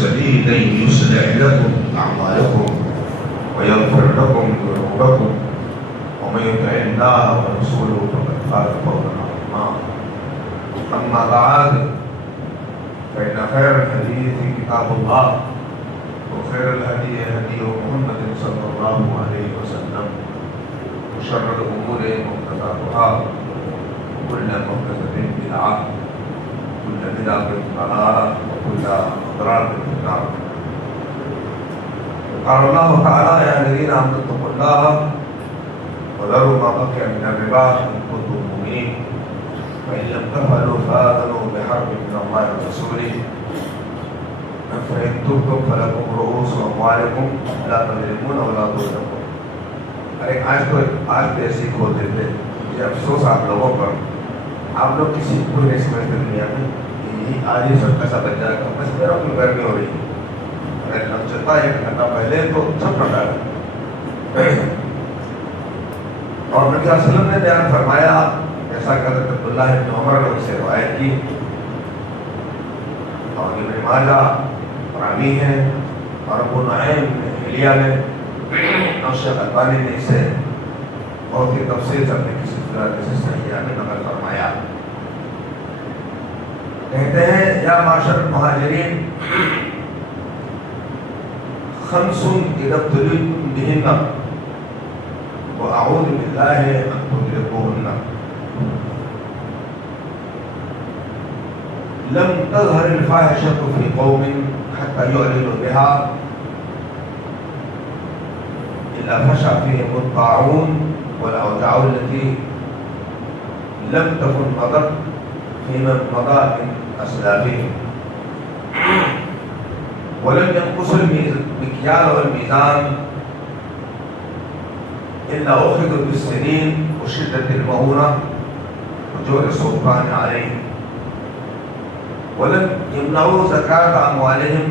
المرسلين يصلح لكم أعمالكم ويغفر لكم ذنوبكم ومن يطع الله ورسوله فقد فاز فوزا عظيما. أما بعد فإن خير الحديث كتاب الله وخير الهدي هدي محمد صلى الله عليه وسلم وشر الأمور محدثاتها وكل محدثة بدعة وكل بدعة ضلالة وكل ضلالة في النار. قال الله تعالى يا الذين آمنوا اتقوا الله وذروا ما بقي من الربا إن كنتم مؤمنين فإن لم تفعلوا فآذنوا بحرب من الله ورسوله فإن تبتم فلكم رؤوس أموالكم لا تظلمون ولا تظلمون. ارے آج تو ایسے ہی کھول دیتے. مجھے افسوس آپ لوگوں پر، آپ لوگ کسی کو نہیں سمجھتے دنیا میں یہی آج ہی سب کیسا بچ جائے گا. بس میرا کوئی گرمی ہو رہی ہے، اگر لگ چلتا 1 گھنٹہ پہلے تو سب پڑا ہے. اور نبی صلی اللہ علیہ وسلم نے بیان فرمایا، ایسا کہ حضرت عبداللہ ابن عمر نے سے روایت کی اور ابن ماجہ راوی ہے اور ابو نعیم حلیہ میں اور شیخ البانی نے اسے بہت ہی تفصیل سے اپنے کسی طرح سے صحیحہ میں نقل فرمایا. کہتے ہیں یا معاشر المہاجرین خمس اذا ابتليتم بهن واعوذ بالله ان تدركوهن لم تظهر الفاحشة في قوم حتى يعلنوا بها إلا فشى فيهم الطاعون والأوجاع التي لم تكن مضت فيما مضى من أسلافهم ولم ينقص المكيال والميزان إلا أخذوا بالسنين وشدة المؤونة وجور السلطان عليهم ولم يمنعوا زكاة أموالهم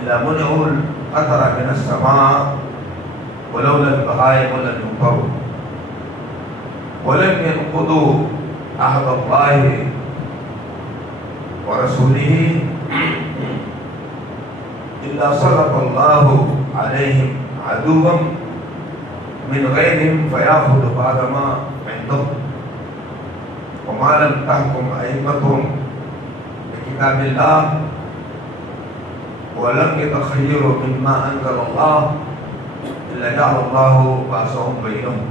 إلا منعوا القطر من السماء ولولا البهائم لم يمطروا ولم ينقضوا عهد الله ورسوله إلا سلط الله عليهم عدوا من غيرهم فيأخذ بعد ما عندهم وما لم تحكم أئمتهم بكتاب الله ولم يتخيروا مما أنزل الله إلا جعل الله بأسهم بينهم.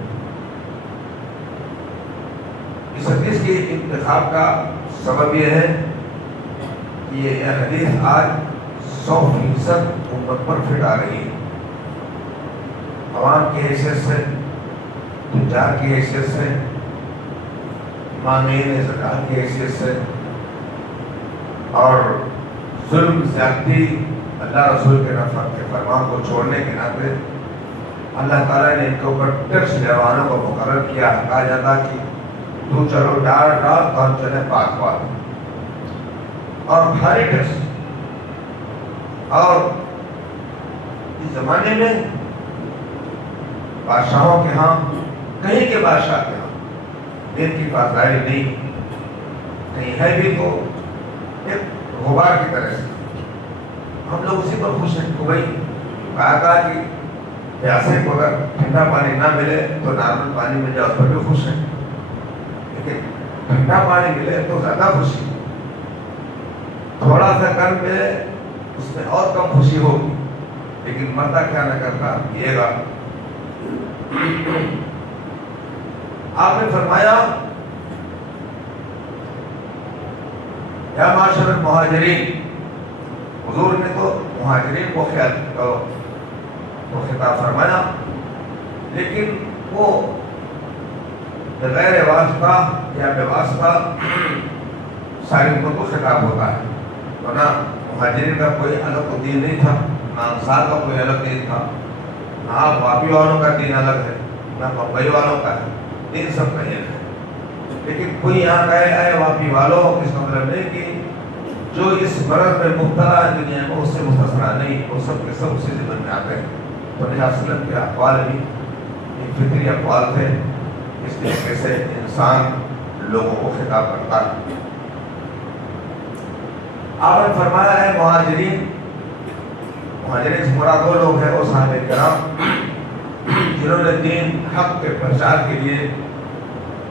اس حدیث کے انتخاب کا سبب یہ ہے کہ یہ حدیث آج 100% امت پر فٹ آ رہی ہے. عوام کی حیثیت سے، تجار کی حیثیت سے، مانعین زکات کی حیثیت سے اور ظلم زیادتی اللہ رسول کے فرمان کو چھوڑنے کے ناطے اللہ تعالیٰ نے ان کے اوپر ٹیکس لیوانوں کو مقرر کیا. کہا جاتا کہ تو چلو ڈال تو ہم چلے پاک پاک اور بھاری ٹیکس. اور اس زمانے میں بادشاہوں کے ہاں، کہیں کے بادشاہ کے ہاں دین کی پاسداری نہیں، کہیں ہے بھی تو ایک غبار کی طرح سے. ہم لوگ اسی پر خوش ہیں کہ بھائی کہا تھا کہ پیاسے کو اگر ٹھنڈا پانی نہ ملے تو نارمل پانی مل جائے، اس پر بھی خوش ہیں. لیکن ٹھنڈا پانی ملے تو زیادہ خوشی، تھوڑا سا کم ملے اس میں اور کم خوشی ہوگی. لیکن مردہ کیا نہ کرتا یہ گا. آپ نے فرمایا یا معاشر المہاجرین، حضور نے تو مہاجرین کو خطاب فرمایا، لیکن وہ بغیر واسطہ یا بے واسطہ ساری امت کو خطاب ہوتا ہے. ورنہ مہاجرین کا کوئی الگ دین نہیں تھا، نہ انصار کا کوئی الگ دین تھا، نہ واپی والوں کا دین الگ ہے، نہ بمبئی والوں کا ہے. دین سب کا ایک ہے. لیکن کوئی یہاں کہے اے واپی والوں، اس مطلب نہیں کہ جو اس مرض میں مبتلا ہے دنیا میں اس سے مستثنا نہیں، وہ سب کے سب اسی ضمن میں آتے ہیں. تو نبی صلی اللہ علیہ وسلم کے اقوال بھی ایک فطری اقوال تھے. اس طریقے سے انسان لوگوں کو خطاب کرتا ہے. آپ نے فرمایا ہے مہاجرین سے مراد وہ لوگ ہیں وہ صحابہ کرام جنہوں نے دین حق کے پرچار کے لیے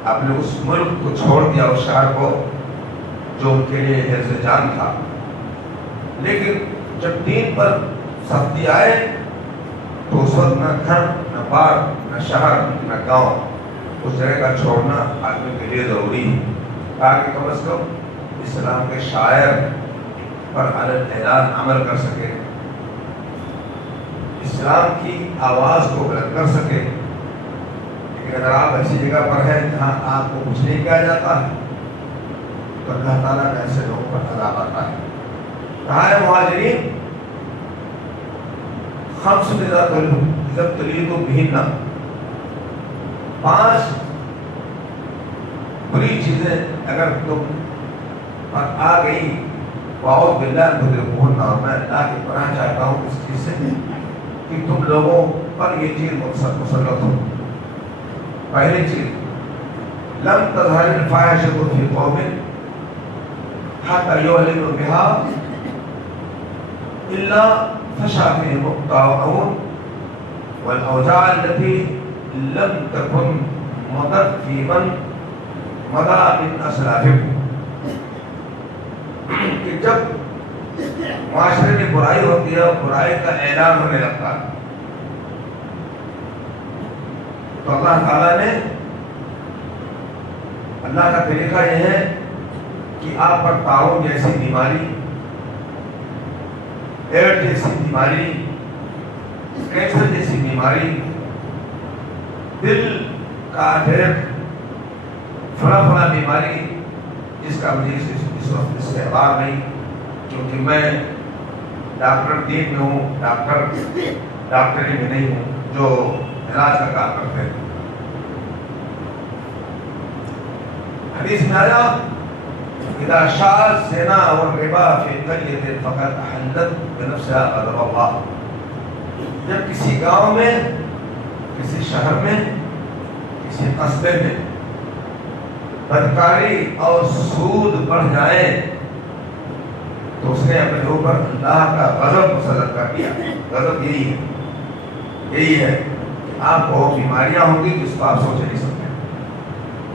اپنے اس ملک کو چھوڑ دیا، اس شہر کو جو ان کے لیے حفظ جان تھا، لیکن جب دین پر سختی آئے تو اس وقت نہ گھر نہ بار نہ شہر نہ گاؤں، اس جگہ کا چھوڑنا آدمی کے لیے ضروری ہے تاکہ کم از کم اسلام کے شاعر پر اعلان عمل کر سکے، اسلام کی آواز کو بلند کر سکے۔ لیکن اگر آپ ایسی جگہ پر ہیں جہاں آپ کو کچھ نہیں کہا جاتا ہے تو اللہ تعالیٰ کا ایسے لوگوں پر عذاب آتا ہے۔ کہا ہے مہاجرین خمس اذا ابتلیتم بہن، 5 بری چیزیں اگر تم پر آ گئی، واعوذ باللہ من الظلم، اور میں اللہ کی پناہ چاہتا ہوں اس چیز سے کہ تم لوگوں پر یہ چیز مسلط ہو۔ پہلی چیز لم تظہر الفاحشۃ فی قوم حتی یعلنوا بها الا فشا فیہم الطاعون والاوجاع التي لم تكن مضت فی من مضى من اسلافکم، کہ جب معاشرے میں برائی ہوتی ہے اور برائی کا اعلان ہونے لگتا ہے تو اللہ تعالیٰ نے، اللہ کا طریقہ یہ ہے کہ آپ پر طاعون جیسی بیماری، ایڈز جیسی بیماری، کینسر جیسی بیماری، دل کا اٹیک، فلاں بیماری جس کا مجھے اس وقت اس سے اخبار نہیں، کیونکہ میں ڈاکٹر دین میں ہوں، ڈاکٹری میں نہیں ہوں جو علاج کا کام کرتے ہیں۔ حدیث میں آیا اذا شاء الزنا والربا فی قرية فقد احلت بنفسها غضب اللہ، جب کسی گاؤں میں، کسی شہر میں، کسی قصبے میں بدکاری اور سود بڑھ جائے تو اس نے اپنے اوپر اللہ کا غضب مسلط کر دیا۔ غضب یہی ہے کہ آپ کو بیماریاں ہوں گی جس کو آپ سوچ نہیں سکتے۔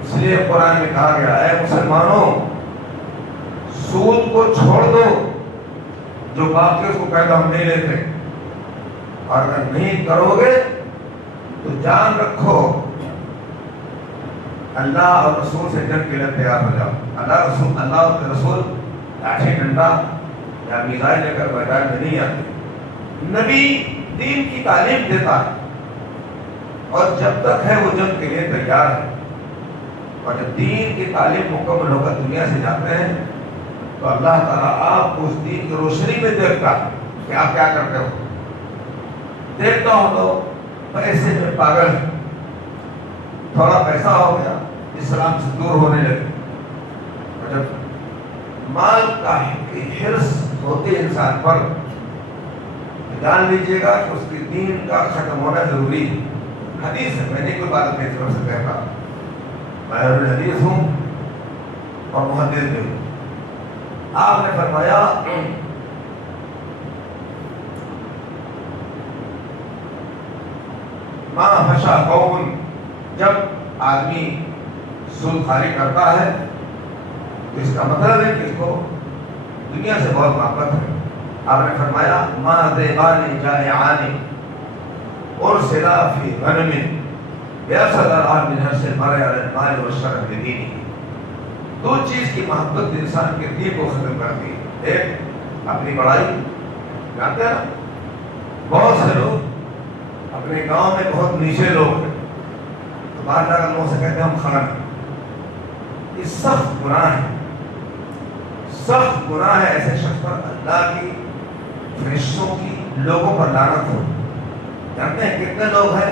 اس لیے قرآن میں کہا گیا اے مسلمانوں سود کو چھوڑ دو، جو باقی اس کو قاعدہ ہم نہیں لیتے، اور اگر نہیں کرو گے تو جان رکھو اللہ اور رسول سے جنگ کے لیے تیار ہو جاؤ۔ اللہ اور رسول لاٹھی ڈنڈا یا میزائل لے کر میدان میں نہیں آتے، نبی دین کی تعلیم دیتا ہے اور جب تک ہے وہ جنگ کے لیے تیار ہے، اور جب دین کی تعلیم مکمل ہو کر دنیا سے جاتے ہیں تو اللہ تعالیٰ آپ کو اس دین کی روشنی میں دیکھتا ہے کہ آپ کیا کرتے ہو۔ دیکھتا ہوں تو پیسے میں پاگل ہے، تھوڑا پیسہ ہو گیا اسلام سے دور ہونے لگے، اور جب مال کا حرص ہوتے انسان پر جان لیجیے گا کہ اس کے دین کا ختم ہونا ضروری ہے۔ حدیث ہے، میں نے کوئی بات اپنی طرف سے کہتا، میں الحدیث ہوں اور محدث بھی ہوں۔ آپ نے فرمایا ما فشا قوم، جب آدمی سود خواری کرتا ہے تو اس کا مطلب ہے کہ اس کو دنیا سے بہت محبت ہے۔ آپ نے فرمایا ما ذئبان جائعان ارسلا فی غنم بیفسد الارض من حرص المرء علی المال والشرف بدینہ، دو چیز کی محبت انسان کے دین کو ختم کرتی ہے۔ ایک اپنی بڑائی، جانتے ہیں نا بہت سے لوگ اپنے گاؤں میں بہت نیچے لوگ ہیں تو باہر جا کر لوگوں سے کہتے ہیں ہم خان ہیں، یہ سخت گناہ ہے، سخت گناہ ہے۔ ایسے شخص پر اللہ کی، فرشتوں کی، لوگوں پر لعنت ہو۔ جانتے ہیں کتنے لوگ ہیں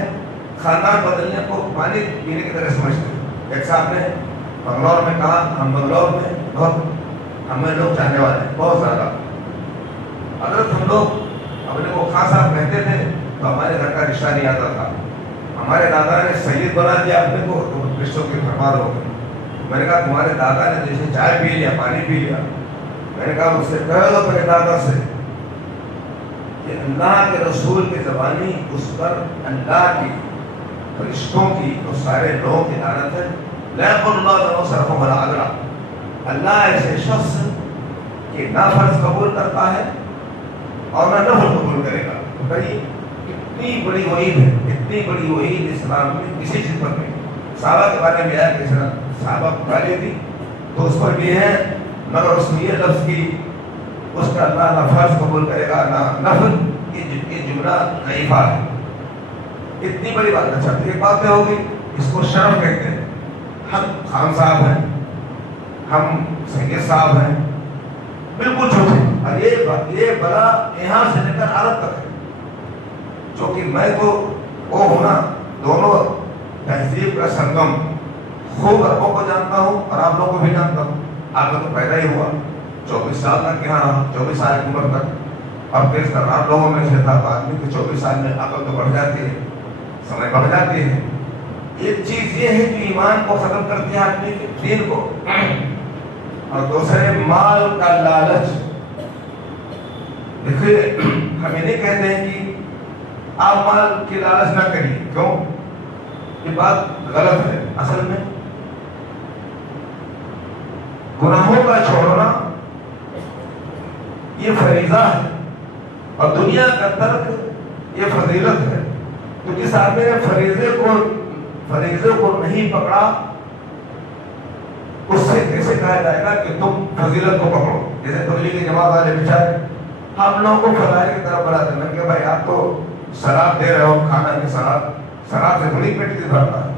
خاندان بدلنے کو پانی پینے کی طرح سمجھتے ہیں۔ ایک صاحب نے بنگلور میں کہا ہم بنگلور میں بہت ہمیں لوگ چاہنے والے ہیں، بہت زیادہ۔ اگر ہم لوگ اپنے کو خان صاحب کہتے تھے تو ہمارے گھر کا رشتہ نہیں آتا تھا، ہمارے دادا نے سید بنا دیا اپنے کو تو رشتوں کی بھرمار ہو گئی۔ میں نے کہا تمہارے دادا نے جیسے چائے پی لیا، پانی پی لیا، میں نے کہا مجھ سے کہہ دو اپنے دادا سے کہ اللہ کے رسول کی زبانی اس پر اللہ کی فرشتوں کی اور سارے لوگوں کی لعنت ہے. لا يقبل الله له صرفا ولا عدلا. اللہ ایسے شخص کہ نہ فرض قبول کرتا ہے اور نہ نفل قبول کرے گا. بتائیے اتنی بڑی وعید ہے, اتنی بڑی وعید اسلام میں کسی چیز پر نہیں. صحابہ کے بارے میں آیا کہ صحابہ گالی دی تو اس پر بھی ہے, مگر اس میں یہ لفظ کی اس کا اللہ نہ فرض قبول کرے گا نہ نفل. یہ جملہ ضعیفہ ہے. اتنی بڑی بات. اچھا تو یہ باتیں ہوگی, اس کو شرف کہتے ہیں. ہم خان صاحب ہیں, ہم سید صاحب ہیں, بالکل جھوٹے. اور یہ بڑا یہاں سے لے کر عرب تک ہے. جو کہ میں تو وہ ہونا دونوں تہذیب کا سنگم خوب عربوں کو جانتا ہوں اور آپ لوگوں کو بھی جانتا ہوں. آپ کا تو پیدا ہی ہوا 24 سال تک یہاں رہا, 24 سال کی عمر تک. اور پھر آپ لوگوں میں سے تھا آدمی کہ 24 سال میں عقل تو بڑھ جاتی ہے, سمجھ بڑھ جاتی ہے. ایک چیز یہ ہے کہ ایمان کو ختم کرتی ہے آدمی کے دین کو, اور دوسرے مال کا لالچ. دیکھیے ہم یہ نہیں کہتے ہیں کہ آپ مال کی لالچ نہ کریے, کیوں؟ یہ بات غلط ہے. اصل میں گناہوں کا چھوڑنا یہ فریضہ ہے اور دنیا کا ترک یہ فضیلت ہے. تو جس آدمی نے فریضے کو نہیں پکڑا اس سے کیسے کہا جائے گا کہ تم فضیلت کو پکڑو؟ جیسے تبلیغی جماعت والے بیچارے ہم لوگوں کو فضائل کی طرف بڑھاتے ہیں. میں کہ بھائی آپ تو شراب دے رہے ہو, کھانا کی شراب سے تھوڑی پیٹ کی بھرتا ہے.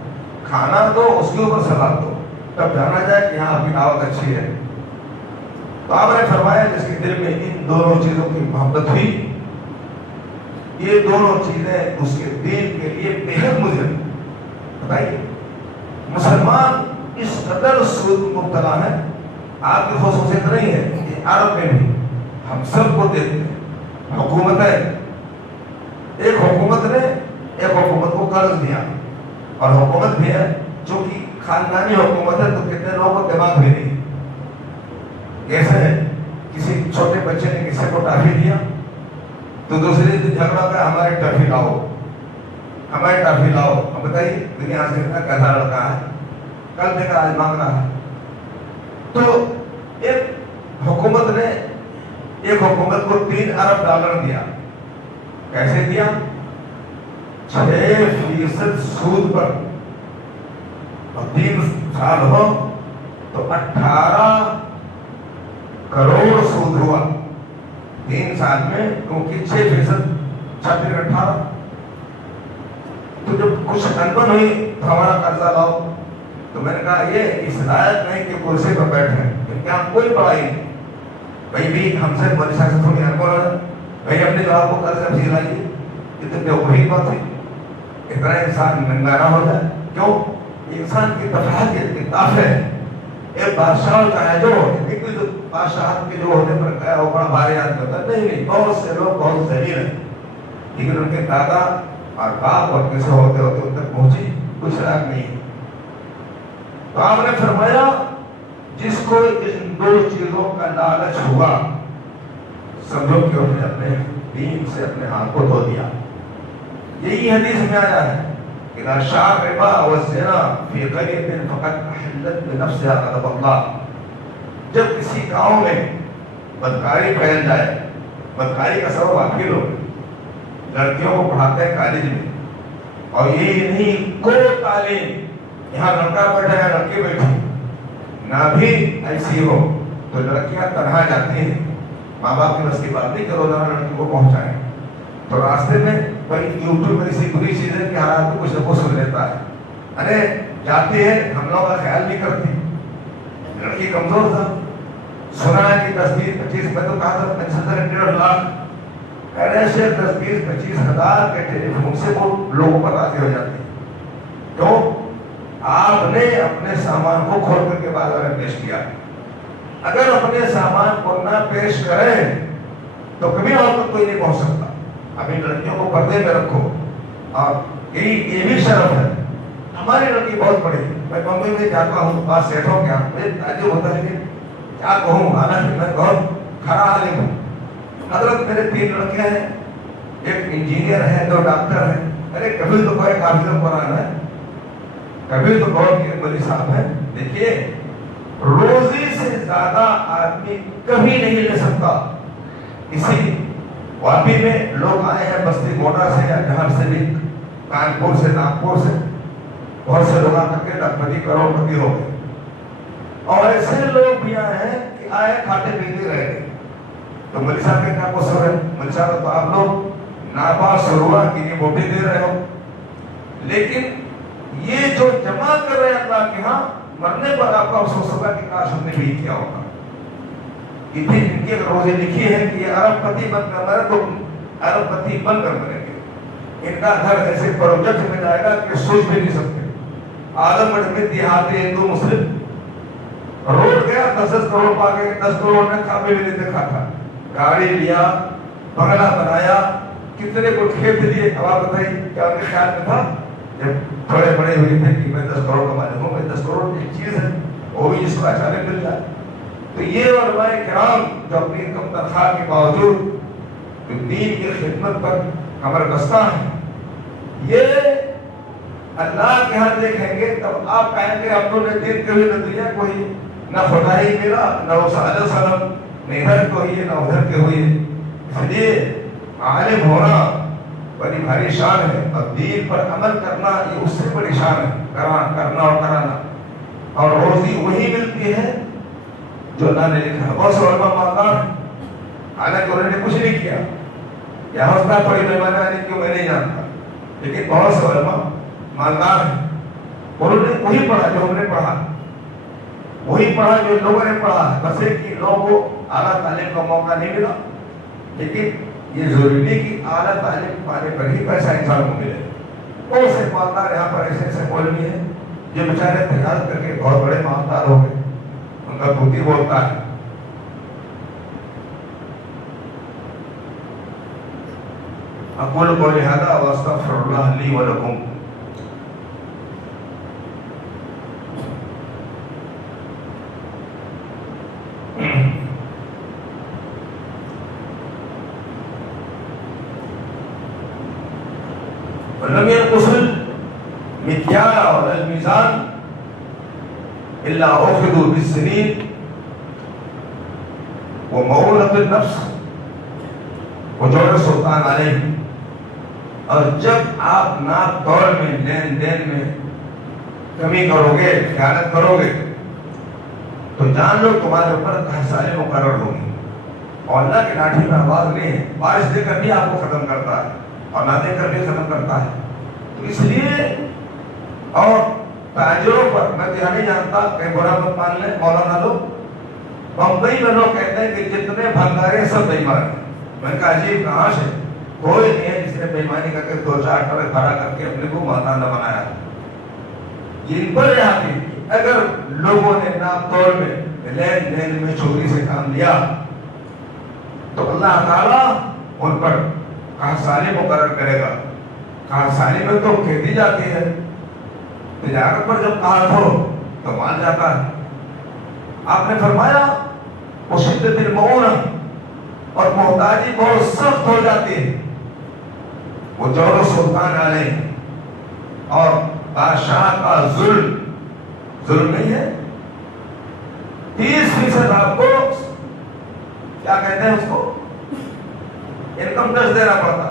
کھانا دو, اس کے اوپر سلاد دو, تب جانا جائے کہ یہاں آپ کی دعوت اچھی ہے. تو آپ نے فرمایا جس کے دل میں ان دونوں چیزوں کی محبت ہوئی, یہ دونوں چیزیں اس کے دین کے لیے بےحد مضر. بتائیے مسلمان اس قدر سود مبتلا ہے. آپ کی خصوصیت نہیں ہے, یہ عرب میں بھی ہم سب کو دیکھتے ہیں. حکومتیں, ایک حکومت نے ایک حکومت کو قرض دیا, اور حکومت بھی ہے جو کہ خاندانی حکومت ہے, تو کتنے لوگوں کو دماغ بھی نہیں. کیسے کسی چھوٹے بچے نے کسی کو ٹافی دیا تو دوسرے دن جھگڑا کر ہمارے ٹافی لاؤ, ہمارے ٹافی لاؤ. اب بتائیے دنیا سے کیسا لڑکا ہے, کل دیکھا آج مانگ رہا ہے. تو ایک حکومت کو 3 ارب ڈالر دیا. کیسے دیا؟ 6% سود پر, اور 3 سال ہو تو 18 کروڑ سود ہوا 3 سال میں, کیونکہ 6% 18. تو جب کچھ انبن ہوئی تو ہمارا قرضہ لاؤ, تو میں نے کہا یہ اس لائق نہیں کہ کرسی پر بیٹھے, کیونکہ ہم کوئی پڑھائی نہیں. بھائی بھی ہم سے بڑی سیاست ہوگی انبن ہو جائے, بھائی اپنے جواب کو قرض سے لائیے. یہ تو وہی بات ہے, اتنا انسان ننگا نہ ہو جائے. کیوں؟ انسان کی تفاہت کی طاقت ہے. ایک بادشاہ چاہے جو بادشاہت کے جو ہونے پر کہا وہ بڑا بھاری آدمی ہوتا ہے, نہیں, بہت سے لوگ بہت ذلیل ہیں, لیکن ان کے دادا اور باپ اور کیسے ہوتے ہوتے ان تک پہنچی کچھ راگ نہیں ہے. تو آپ نے فرمایا جس کو ان 2 چیزوں کا لالچ ہوا, سمجھو کہ اس نے اپنے دین سے اپنے ہاتھ کو دھو دیا. یہی حدیث میں آیا ہے کہ اذا شاع الربا والزنا في قرية فقد احلت بنفسها غضب اللہ. جب کسی گاؤں میں بدکاری پھیل جائے, بدکاری کا سبب آپ ہی لوگ, لڑکیوں کو پڑھاتے ہیں کالج میں, اور یہی نہیں کوئی تعلیم, یہاں لڑکا بیٹھا ہے لڑکی بیٹھی, نہ بھی ایسی ہو تو لڑکیاں تنہا جاتی ہیں. ماں باپ کی بس کی بات نہیں کرو ذرا لڑکی کو پہنچائیں, تو راستے میں بھائی یوٹیوب میں ایسی بری چیز ہے کہ ہر آدمی کچھ نہ کچھ سن لیتا ہے. ارے جاتی ہے, ہم لوگ کا خیال نہیں کرتی. لڑکی کمزور تھا, سنا ہے کہ 10-20-25, میں تو کہا تھا 75-1.5 لاکھ, ایسے 10-20-25 ہزار کے ٹیلی فون سے وہ لوگوں پر راضی ہو جاتے ہیں. تو آپ نے اپنے سامان کو کھول کر کے بازار میں پیش کیا. اگر اپنے سامان کو نہ پیش کریں تو کبھی اور تک کوئی نہیں پہنچ سکتا. ابھی لڑکیوں کو پردے میں رکھو, اور یہ بھی شرف ہے. ہماری لڑکی بہت بڑی, میں بمبئی میں جاتا ہوں پاس سیٹھوں کے یہاں, مجھے تعجب ہوتا ہے کہ کیا کہوں، حالانکہ میں بہت کھڑا عالم ہوں. حضرت میرے 3 لڑکے ہیں، ایک انجینئر ہے، 2 ڈاکٹر ہیں. ارے کبھی تو کوئی حافظ قرآن ہے، کبھی تو بہت کے مولوی صاحب ہیں. دیکھیے روزی سے زیادہ آدمی کبھی نہیں لے سکتا. اسی واپی میں لوگ آئے ہیں بستی گوٹا سے یا جہاں سے بھی، کانپور سے، ناگپور سے، بہت سے لوگ آ کر کے لاکھپتی کروڑپتی ہو گئے. اور ایسے لوگ بھی آئے ہیں کہ آئے کھاتے پیتے رہ گئے. تو مولوی صاحب کے کیا قصور ہے؟ مولوی صاحب تو آپ لوگ ناپاک سروا کی ووٹیں دے رہے ہو، لیکن یہ جو جمع کر رہے ہیں اللہ کے ہاں، مرنے پر آپ کو افسوس ہوگا کہ کاش ہم نے بھی کیا ہوگا. ان کی روزی لکھی ہے کہ یہ ارب پتی بن کر مرے تو ارب پتی بن کر مریں گے. ان کا گھر ایسے پروجیکٹ میں جائے گا کہ سوچ بھی نہیں سکتے. آدم گڑھ میں دیہاتی ہندو مسلم روڈ گیا 10 کروڑ پا کے 10 کروڑ میں کھا بھی نہیں دیکھا تھا. گاڑی لیا، بنگلہ بنایا، کتنے کو کھیت لیے. اب آپ بتائیے کیا ان کے خیال میں تھا جب تھوڑے بڑے ہوئے تھے کہ میں 10 کروڑ کما لوں گا؟ 10 کروڑ ایک چیز ہے، وہ بھی جس کو اچانک مل جائے. تو یہ علماء کرام جو اپنی کم تنخواہ کے باوجود دین کی خدمت پر کمر بستہ ہیں، یہ اللہ کے ہاں دیکھیں گے تب آپ کہیں گے ہم لوگوں نے دین کبھی نہ دیا، کوئی نہ خدا ہی ملا، نہ وہ صلی اللہ علیہ وسلم، نہ ادھر کو ہوئی نہ ادھر کے ہوئی. اس لیے عالم ہونا بڑی بھاری شان ہے، اور دین پر عمل کرنا یہ اس سے بڑی شان ہے، کرنا اور کرانا. اور روزی وہی ملتی ہے جو اللہ نے لکھا ہے. بہت سے علماء مالدار ہیں، حالانکہ انہوں نے کچھ نہیں کیا. یہ ہوتا ہے تھوڑی مہمانی کیوں میں نہیں جانتا، لیکن بہت سے علماء مالدار ہیں. انہوں نے وہی پڑھا جو ہم نے پڑھا، وہی پڑھا جو لوگوں نے پڑھا ہے. بس ایک کہ لوگوں کو اعلیٰ تعلیم کا موقع نہیں ملا، لیکن یہ ضروری نہیں کہ اعلیٰ تعلیم پانے پر ہی پیسہ انسان کو ملے. بہت سے مالدار یہاں پر ایسے ایسے مولوی ہیں جو بیچارے تجارت کر کے بہت بڑے مالدار ہو گئے. ان کا بوتی بولتا ہے. اقول قولی ھذا واستغفر اللہ لی ولکم. ولم ينقص المكيال ولا الميزان إلا أخذوا بالسنين ومؤونة النفس وجور السلطان علیہ. اور جب آپ ناپ توڑ میں لین دین میں کمی کرو گے، خیانت کرو گے، تو جان لو تمہارے اوپر سالیں مقرر ہوگی. اور اللہ کی لاٹھی میں آواز نہیں ہے، بارش دے کر بھی آپ کو ختم کرتا ہے اور نہ دے کر بھی ختم کرتا ہے. تو اس لیے اور تاجروں پر میں تو نہیں جانتا کہ برا مت مان لیں مولانا لوگ، بمبئی میں لوگ کہتے ہیں کہ جتنے بھنگارے سب بےمان ہیں. میں نے کہا عجیب کہاں سے، کوئی نہیں ہے جس نے بےمانی کر کے 2-4 ٹرک کھڑا کر کے اپنے کو مالدار بنایا. یہ بڑے آدمی اگر لوگوں نے ناپ توڑ میں لین دین میں چوری سے کام لیا تو اللہ تعالیٰ ان پر کہاں سالی مقرر کرے گا. کہاں سالی میں تو کھیتی جاتی ہے، تجارت پر جب کہا ہو تو مان جاتا ہے. آپ نے فرمایا وہ شدت المعونہ اور محتاجی بہت سخت ہو جاتی ہے. وہ جور و سلطان علیہ اور بادشاہ کا ظلم نہیں ہے. 30% آپ کو کیا کہتے ہیں اس کو انکم ٹیکس دینا پڑتا.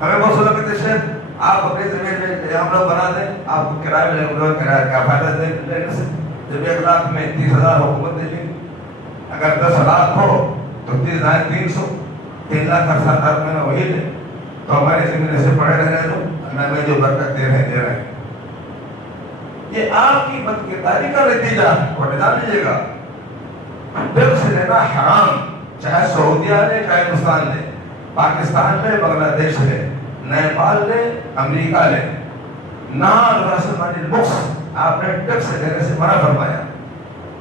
ہمیں بہت سے لوگ کہتے ہیں آپ اپنی زمین میں ہم لوگ بنا دیں، آپ کو کرایہ میں لیں، کرایہ کیا فائدہ لینے سے؟ جب 1 لاکھ میں 30,000 حکومت دے گی، اگر 10 لاکھ ہو تو 30,300، 3 لاکھ 60,000 میں وہی دے. تو ہماری زمین ایسے پڑے رہنے دو، اللہ میں جو برکت دے رہے ہیں. یہ آپ کی بدکرداری کا نتیجہ ہے، اور جان لیجیے گا ٹیکس لینا حرام، چاہے سعودیہ لے، چاہے ہندوستان لے، پاکستان لے، بنگلہ دیش لے، نیپال لے، امریکہ لے. نان رسم المقص آپ نے ٹیکس دینے سے منع فرمایا.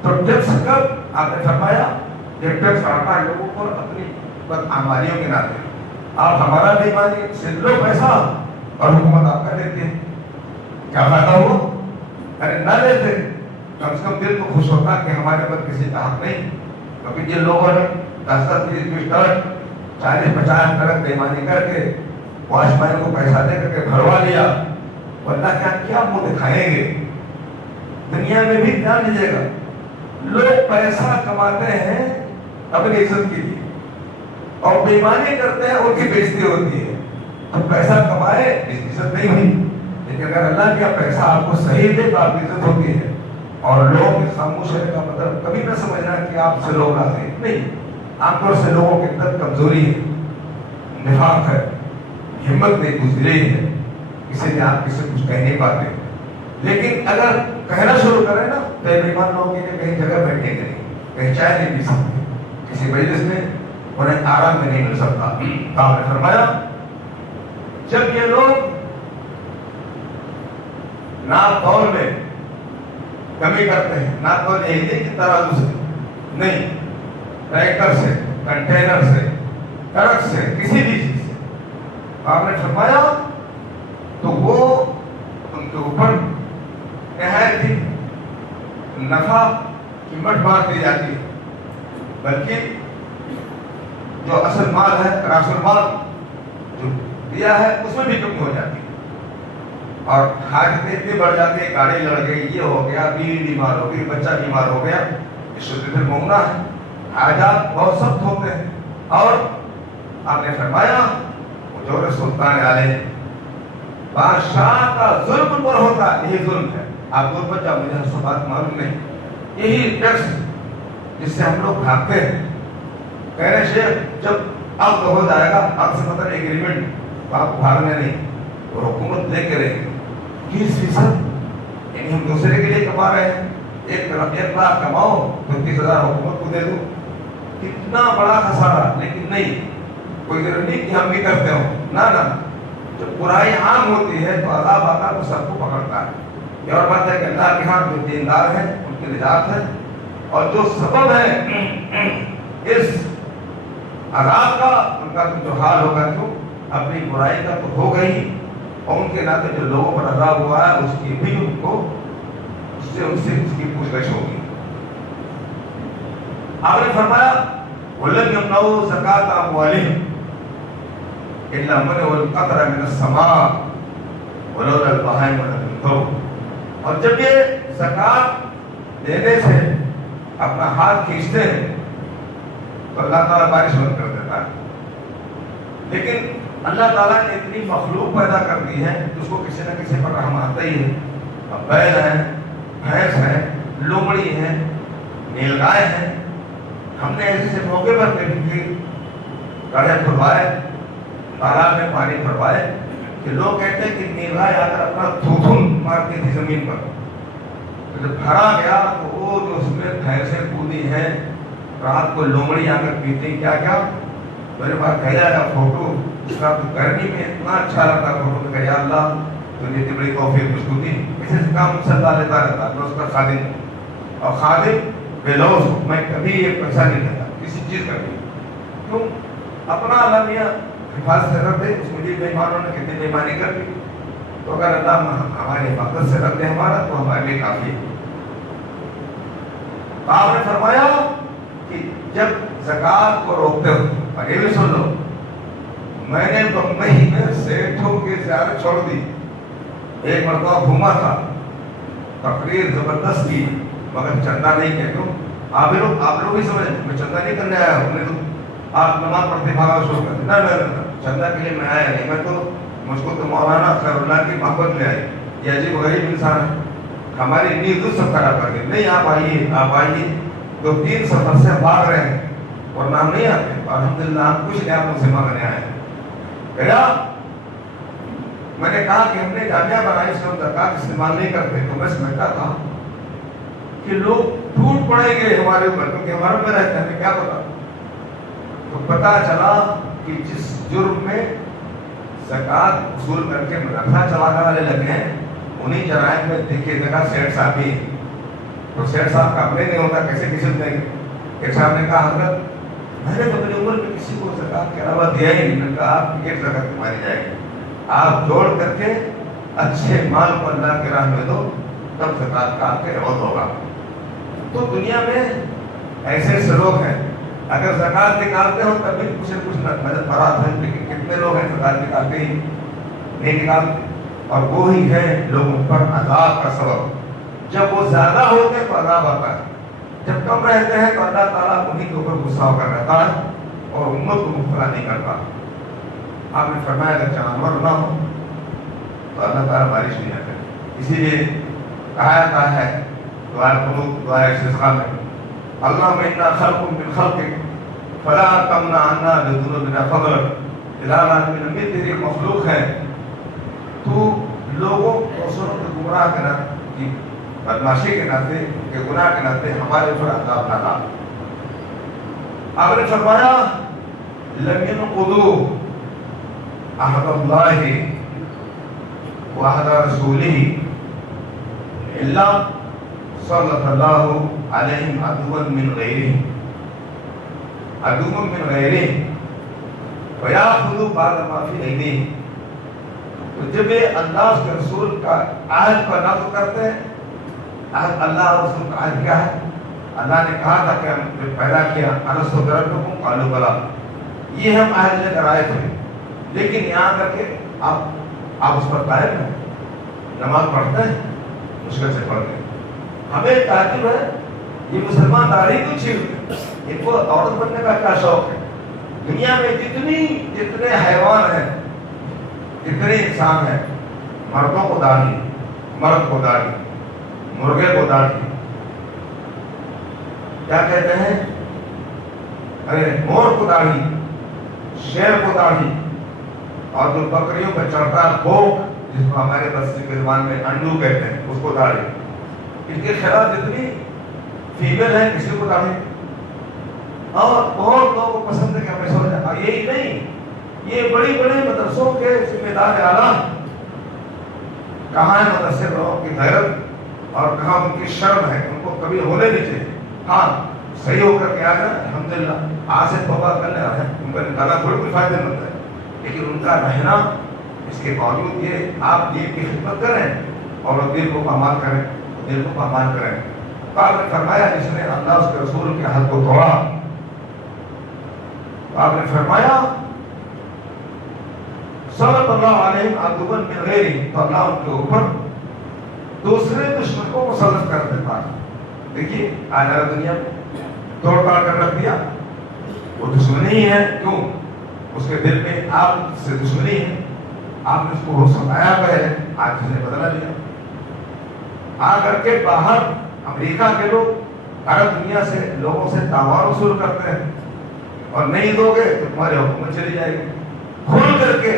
تو ٹیکس کب آپ نے فرمایا کہ ٹیکس آتا ہے لوگوں کو اپنی بدعمالیوں کے ناطے. آپ ہمارا نہیں مانی، صرف لو پیسہ اور حکومت آپ کا دیتی ہے. کیا فائدہ ہوا؟ ارے نہ لیتے، کم سے کم دل کو خوش ہوتا کہ ہمارے پر کسی کا حق نہیں. کیونکہ جن لوگوں نے 10-10 20 ٹرک 40-50 ٹرک بےمانی کر کے واش مین کو پیسہ دے کر کے بھروا لیا، ورنہ کیا منہ دکھائیں گے؟ دنیا میں بھی دھیان دیجیے گا، لوگ پیسہ کماتے ہیں اپنی عزت کے لیے اور بےمانی کرتے ہیں، ان کی بےزتی ہوتی ہے۔ تو پیسہ کمائے عزت نہیں ہوئی، لیکن اگر اللہ کا پیسہ آپ کو صحیح دے تو آپ کی عزت ہوتی ہے۔ اور لوگوں کے خاموش ہونے کا مطلب کبھی نہ سمجھنا کہ آپ سے لوگ راضی ہیں، نہیں، عام طور سے لوگوں کے اندر کمزوری ہے، نفاق ہے، ہمت نہیں گزری ہے، اسی لیے آپ کسی کچھ کہہ نہیں پاتے۔ لیکن اگر کہنا شروع کریں نا تو ایمان لوگوں کے لیے کہیں جگہ بیٹھیں گے نہیں، کہیں چائے نہیں پی سکتے، کسی مجلس میں انہیں آرام میں نہیں مل سکتا۔ آپ نے فرمایا جب یہ لوگ ناپ تول میں کمی کرتے ہیں، ناپ تول نہیں کہ ترازو سے نہیں، ٹریکٹر سے، کنٹینر سے، ٹرک سے، کسی بھی چیز سے، آپ نے فرمایا تو وہ ان کے اوپر نہایت ہی نفع کی مٹ مار دی جاتی ہے، بلکہ جو اصل مال ہے، راس المال جو دیا ہے اس میں بھی کمی ہو جاتی ہے، اور حاجتیں اتنی بڑھ جاتی ہے، گاڑی لڑ گئی، یہ ہو گیا، بیوی بیمار ہو گئی، بچہ بیمار ہو گیا، اس سے پھر مونگنا ہے، حاجات بہت سخت ہوتے ہیں۔ اور آپ نے فرمایا جو سلطان علیہ بادشاہ کا ظلم پر ہوتا ہے، یہی ظلم ہے۔ آپ کو بچہ مجھے ہر بات معلوم نہیں، یہی ٹیکس جس سے ہم لوگ بھاگتے ہیں، کہہ رہے شیخ جب اب ہو جائے گا، اب سے مطلب ایگریمنٹ آپ بھاگنے نہیں، اور حکومت دے کے رہے گی 30%، یعنی ہم دوسرے کے لیے کما رہے ہیں، 1 لاکھ کماؤ تو 30,000 حکومت کو دے دو، کتنا بڑا خسارہ۔ لیکن نہیں، کوئی ضرور نہیں کہ ہم بھی کرتے ہوں، نہ جب برائی عام ہوتی ہے تو عذاب آتا تو سب کو پکڑتا ہے۔ یہ اور بات ہے کہ اللہ کے ہاں جو دیندار ہیں ان کی نجات ہے، اور جو سبب ہے اس عذاب کا ان کا جو حال ہوگا، کیوں اپنی برائی کا تو ہو گئی، اور ان کے ناطے جو لوگوں پر عذاب ہوا ہے اس کی بھی ان کو اس کی پوچھ گچھ ہوگی۔ آپ نے فرمایا وَلَنْ يَمْنَعُوا زَكَاةَ أَمْوَالِهِمْ إِلَّا مَنْعُوا الْقَطْرَ مِنَ السَّمَاءِ وَلَوْلَا الْبَهَائِمُ لَمْ، اور جب یہ زکات دینے سے اپنا ہاتھ کھینچتے ہیں تو اللہ تعالیٰ بارش بند کر دیتا ہے، لیکن اللہ تعالیٰ نے اتنی مخلوق پیدا کر دی ہے کہ اس کو کسی نہ کسی پر رحم آتا ہی ہے۔ اب بیل ہے، بھینس ہے، لومڑی ہے، نیل گائے ہے، ہم نے ایسے موقع پر کبھی گڑھے کھلوائے، تالاب میں پانی بھروائے کہ لوگ کہتے ہیں کہ نیل گائے آ کر اپنا تھوتھن مارتی تھی زمین پر، جب بھرا گیا تو وہ جو اس میں بھینسیں کودی ہیں، رات کو لومڑی آ کر پیتی، کیا کیا میرے پاس بھیجا گا فوٹو، اس کا تو گرمی میں اتنا اچھا لگتا فوٹو، کہ یا اللہ تو اتنی بڑی توفیق مجھ کو دی، اسے سے کام مجھ سے اللہ لیتا رہتا، میں اس کا خادم ہوں، اور خادم بے لوز ہوں، میں کبھی یہ پیسہ نہیں دیتا کسی چیز کا بھی، کیوں اپنا اللہ میاں حفاظت سے رکھ دے، اس میں بھی بےمانوں نے کتنی بےمانی کر دی، تو اگر اللہ ہماری حفاظت سے رکھ دے ہمارا تو ہمارے لیے کافی ہے۔ آپ نے فرمایا کہ جب زکات کو روکتے ہو، اور یہ بھی سن لو، میں نے بمبئی میں سیٹھوں کی زیارت چھوڑ دی، ایک مرتبہ گھوما تھا، تقریر زبردست کی، مگر چندہ نہیں کیا، کیوں آپ لوگ بھی سمجھ، میں چندہ نہیں کرنے آیا ہوں، تو آپ نماز پڑھتے بھاگا شروع کر دیں، نہ چندہ کے لیے میں آیا نہیں، میں تو مجھ کو تو مولانا خیر اللہ کی محبت لے آئی، یہ عجیب غریب انسان ہے، ہماری نیند سب خراب کر دی، نہیں آپ آئیے، 2-3 سفر سے بھاگ رہے ہیں اور نام نہیں آتے، الحمدللہ ہم کچھ نہیں آپ لوگ سے مانگنے آئے ہیں۔ میں نے کہا کہ ہم نے جامعہ بنائی، اس میں زکات استعمال نہیں کرتے، تو میں سمجھتا تھا کہ لوگ ٹوٹ پڑیں گے ہمارے اوپر، کیونکہ ہمارے میں رہتے ہیں، کیا پتا، تو پتا چلا کہ جس جرم میں زکات وصول کر کے منافع چلانے والے لگے ہیں، انہی جرائم میں دیکھیے زکات سیٹ صاحب بھی، تو سیٹ صاحب کا اپنے نہیں ہوتا، کیسے کسی دیں گے؟ ایک صاحب نے کہا حضرت میں نے تو اپنی عمر میں کسی کو زکات کے علاوہ دیا ہی نہیں، میں نے کہا آپ کی ایک زکات تمہاری جائے گی، آپ جوڑ کر کے اچھے مال کو اللہ کی راہ میں دو، تب زکات کا آپ کے عوض ہوگا۔ تو دنیا میں ایسے ایسے لوگ ہیں اگر زکات نکالتے ہو تب بھی کچھ نہ کچھ مدد برات ہے، لیکن کتنے لوگ ہیں زکات نکالتے ہی نہیں نکالتے، اور وہی ہے لوگوں پر عذاب کا سبب۔ جب وہ زیادہ ہوتے ہیں تو عذاب آتا ہے، جب کم رہتے ہیں تو اللہ تعالیٰ انہیں کے اوپر غصہ ہو کر رہتا ہے اور امت کو مبتلا نہیں کرتا۔ آپ نے فرمایا اگر جانور نہ ہو تو اللہ تعالیٰ بارش نہیں کرے، اسی لیے کہا جاتا ہے دعا قنوت، دعا استسقاء میں اللہم انا خلق من خلقک فلا تمنع عنا بذنوبنا فضلک، الہ میں تیری مخلوق ہے، تو لوگوں کو سن کے گمراہ کرنا کی بدماشی کے ناطے کہ گناہ کے ناطے ہمارے اوپر عذاب نہ ڈال۔ آپ نے فرمایا لم ينقضوا عہد اللہ وعہد رسولہ الا صلت اللہ علیہم عدوا من غیرہم ویأخذوا بعض ما فی ایدیہم۔ تو جب یہ اللہ اس کے رسول کا عہد پر نقض کرتے ہیں، عہد اللہ اور رسول کا عہد کیا ہے؟ اللہ نے کہا تھا کہ ہم جب پیدا کیا الست بربکم قالوا بلی، یہ ہم عہد لے کر آئے تھے، لیکن یہاں کر کے آپ اس پر قائم ہیں، نماز پڑھتے ہیں، مشکل سے پڑھ گئے۔ ہمیں تعجب ہے یہ مسلمان داڑھی کیوں چھیڑتے ہیں؟ ان کو عورت بننے کا کیا شوق ہے؟ دنیا میں جتنے حیوان ہیں، جتنے انسان ہیں، مردوں کو داڑھی، مرد کو داڑھی، مرغے کو داڑھی، کیا کہتے ہیں، ارے مور کو داڑھی، شیر کو داڑھی، اور جو بکریوں پہ چڑھتا ہے بھوک، جس کو ہمارے بستی کے زبان میں انڈو کہتے ہیں، اس کو داڑھی۔ ان کے خلاف جتنی فیمیل ہے کسی کو داڑھی، اور بہت لوگوں کو پسند ہے کہ ہمیں سو جائے۔ اور یہی نہیں، یہ بڑی بڑے مدرسوں کے ذمہ دار اعلیٰ کہاں ہے مدرسے لوگوں کی غیرت اور کہاں ان کی شرم ہے، ان کو کبھی ہونے نہیں چاہیے۔ ہاں صحیح ہو کر کے آ جائیں الحمدللہ، آج سے توبہ کر لیں، ان کا نکالا تھوڑی کوئی فائدہ مند ہے، لیکن ان کا رہنا اس کے باوجود یہ آپ دین کی خدمت کریں اور دل کو پامال کریں، دل کو پامال کریں۔ تو آپ نے فرمایا جس نے اللہ اس کے رسول کے حد کو توڑا، تو آپ نے فرمایا صلت اللہ علیہم عدوا من غیرہم، تو اللہ ان کے اوپر دوسرے دشمن کو مسلط کر دیتا ہے۔ دیکھیے آج دنیا میں توڑ پاڑ کر رکھ دیا، وہ دشمنی ہے، کیوں؟ اس کے دل میں آپ سے دشمنی ہے، آپ نے اس کو ستایا پہلے، آج اس نے بدلا لیا۔ آ کر کے باہر امریکہ کے لوگ عرب دنیا سے لوگوں سے تاوان وصول کرتے ہیں، اور نہیں دو گے تو تمہاری حکومت چلی جائے گی، کھول کر کے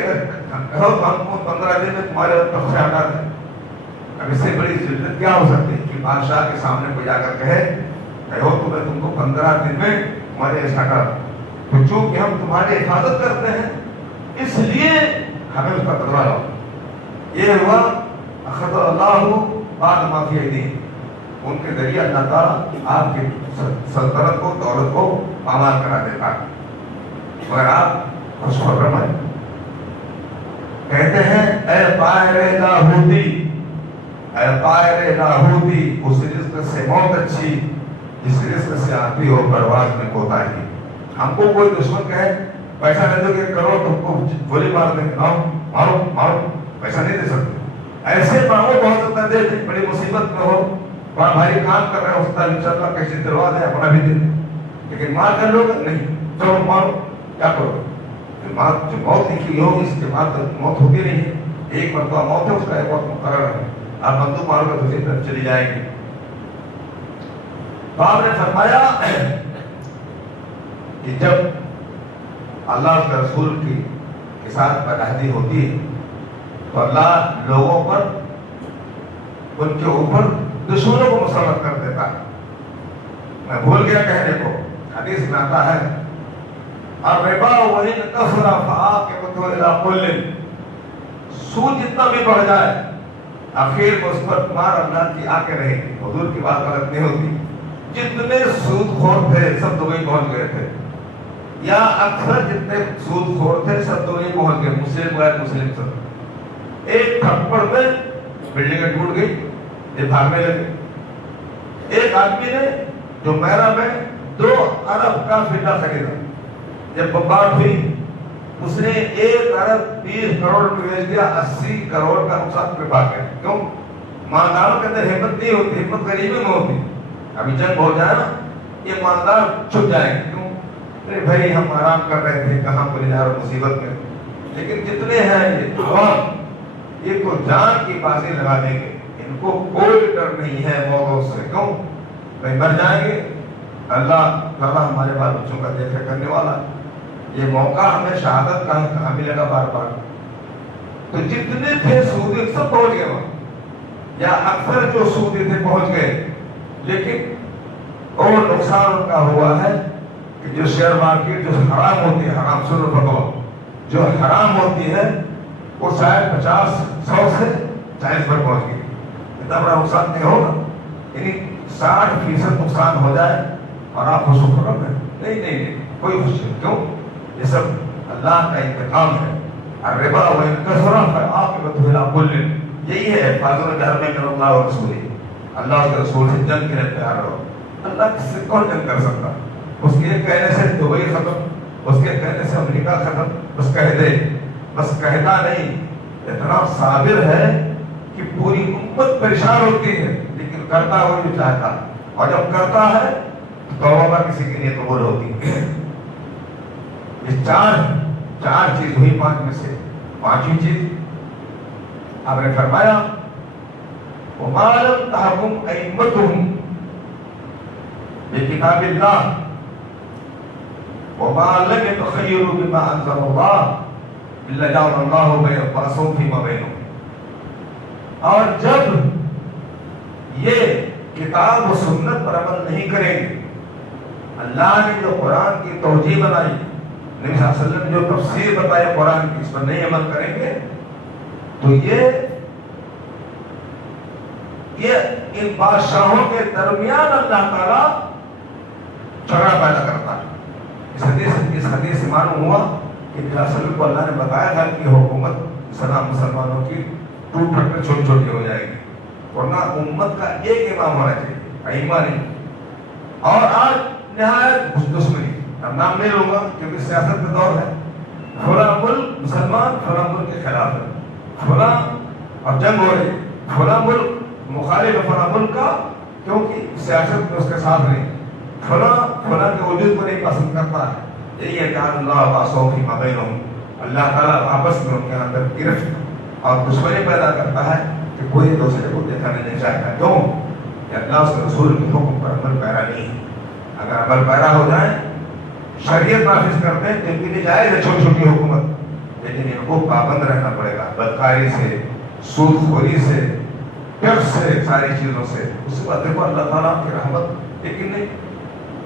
کہو ہم کو 15 دن میں تمہارے تخت سے ہٹا دیں۔ اب اس سے بڑی ذلت کیا ہو سکتی ہے کہ بادشاہ کے سامنے کوئی جا کر کہے کہو تو میں تم کو 15 دن میں تمہارے ایسا ہٹا دوں۔ تو چونکہ ہم تمہاری حفاظت کرتے ہیں اس لیے ہمیں اس کا بدلہ لاؤ۔ یہ ہوا اخذ اللہ بعد ما فی ایدیہم، ان کے ذریعے اللہ تعالیٰ آپ کی سلطنت کو، دولت کو پامال کرا دیتا ہے، مگر آپ خوشخبر رہے۔ کہتے ہیں اے طائر لاہوتی، اے طائر لاہوتی، اس رزق سے موت اچھی جس رزق سے آتی ہو پرواز میں کوتاہی۔ ہم کو کوئی دشمن کہے پیسہ دے دو کہ کرو، تم کو گولی مار دیں، مارو مارو، پیسہ نہیں دے سکتے۔ ایسے مانگو بہت زیادہ دے دیں، بڑی مصیبت میں ہو، بڑا بھاری کام کر رہے ہو، اسپتال میں چل رہا، کیسے دلوا دیں، اپنا بھی دے دیں، لیکن مار کر لوگ نہیں، چلو مارو، کیا کرو؟ جو موت لکھی ہوگی اس کے بعد موت ہوتی نہیں ہے، ایک مرتبہ موت ہے، اس کا ایک وقت مقرر ہے، آپ بندوق مارو گے دوسری طرف چلی جائے گی۔ تو آپ نے فرمایا کہ جب اللہ کے رسول کے ساتھ بدعہدی ہوتی ہے تو اللہ لوگوں پر، ان کے اوپر دشمنوں کو مسلط کر دیتا ہے۔ میں بھول گیا کہنے کو، حدیث میں آتا ہے الربا وإن كثر فعاقبته إلى كل، سود جتنا بھی بڑھ جائے آخر میں اس پر تمہار اللہ کی آنکھیں رہے گی۔ حضور کی بات غلط نہیں ہوتی، جتنے سود خور تھے سب دبئی پہنچ گئے تھے، یا اکثر جتنے سود خور تھے سب دبئی پہنچ گئے، مسلم غیر مسلم سب۔ ایک تھپڑ میں بلڈنگیں ٹوٹ گئی، یہ بھاگنے لگے۔ ایک آدمی نے جو میرا میں 2 ارب کا فضہ خریدا. جب بمبارڈ ہوئی اس نے 1 ارب 20 کروڑ میں بیچ دیا. 80 کروڑ کا نقصان پہ پا گیا. کیوں؟ مالداروں کے اندر ہمت نہیں ہوتی, ہمت غریبی میں ہوتی. ابھی جنگ ہو جائے نا یہ مالدار چھپ جائیں گے. کیوں؟ ارے بھائی ہم آرام کر رہے تھے, کہاں پر جا رہے مصیبت میں. لیکن جتنے ہیں یہ عوام, یہ تو جان کی بازی لگا دیں گے. ان کو کوئی ڈر نہیں ہے موتوں سے. کیوں؟ بھائی مر جائیں گے. اللہ تعالیٰ ہمارے بال بچوں کا دیکھ کرنے والا. یہ موقع ہمیں شہادت کا کہاں ملے گا بار بار. تو جتنے تھے سعودی سب پہنچ گئے وہاں, یا اکثر جو سعودی تھے پہنچ گئے. لیکن اور نقصان ان کا ہوا ہے کہ جو شیئر مارکیٹ جو حرام ہوتی ہے, حرام سنو پکو, جو حرام ہوتی ہے وہ شاید 50-100 سے 40 پر پہنچ گئی. اتنا بڑا نقصان نہیں ہوگا. یعنی 60% نقصان ہو جائے اور آپ خوش خرم ہیں. نہیں, کوئی خوشی. کیوں؟ یہ سب اللہ کا انتقام ہے. الربا وإن كثر فعاقبته إلى كل. یہی ہے فاضل جہر میں اللہ اور رسول. اللہ کے رسول سے جنگ کے لیے تیار رہو. اللہ کس سے کون جنگ کر سکتا؟ اس کے کہنے سے دبئی ختم, اس کے کہنے سے امریکہ ختم. بس کہہ دے, بس کہتا نہیں. اتنا صابر ہے کہ پوری امت پریشان ہوتی ہے لیکن کرتا وہ جو چاہتا. اور جب کرتا ہے تو توبہ کسی کے لیے قبول ہوتی ہے. یہ چار چیز ہوئی 5 میں سے. 5ویں چیز آپ نے فرمایا وَمَا لَمْ تَحْكُمْ أَئِمَّتُهُمْ بِكِتَابِ اللَّهِ وَمَا لَمْ يَتَخَيَّرُوا بِمَا أَنزَلَ اللَّهُ إِلَّا جَعَلَ اللَّهُ بَيْنَهُمْ فِيمَا بَيْنَهُمْ. اور جب یہ کتاب و سنت پر عمل نہیں کریں گے, اللہ نے جو قرآن کی توجیہ بنائی, نبی صلی اللہ علیہ وسلم نے جو تفسیر بتائی قرآن کی, اس پر نہیں عمل کریں گے تو یہ ان بادشاہوں کے درمیان اللہ تعالیٰ جھگڑا پیدا کرتا ہے. اس حدیث سے معلوم ہوا کہ نبی صلی اللہ علیہ وسلم کو اللہ نے بتایا تھا کہ حکومت مسلمانوں کی ٹوٹ پھٹ کر چھوٹی چھوٹی ہو جائے گی, ورنہ امت کا ایک امام ہونا چاہیے, ائمہ نہیں. اور آج نہایت دشمنی, اب نام نہیں لوں گا کیونکہ سیاست کا دور ہے. فلاں ملک مسلمان فلاں ملک کے خلاف ہے, فلاں اور جنگ ہو رہی, فلاں ملک مخالف ہے فلاں ملک کا کیونکہ سیاست میں اس کے ساتھ نہیں, فلاں کے وجود کو نہیں پسند کرتا ہے. یہی ہے کہ اللہ واسو فیما بینہم, اللہ تعالیٰ آپس میں ان کے اندر گرفت اور دشمنی پیدا کرتا ہے کہ کوئی دوسرے کو دیکھنا نہیں چاہتا. کیوں؟ کہ اللہ اس کے رسول کے حکم پر عمل پیرا نہیں ہے. اگر عمل پیرا ہو جائے, شریعت نافذ کرتے ہیں تو ان کے لیے جائز ہے چھوٹی چھوٹی حکومت, لیکن ان کو پابند رہنا پڑے گا بدکاری سے, سود خوری سے, ٹیکس سے, ساری چیزوں سے. اس کے بعد دیکھو اللہ تعالیٰ کی رحمت. لیکن نہیں,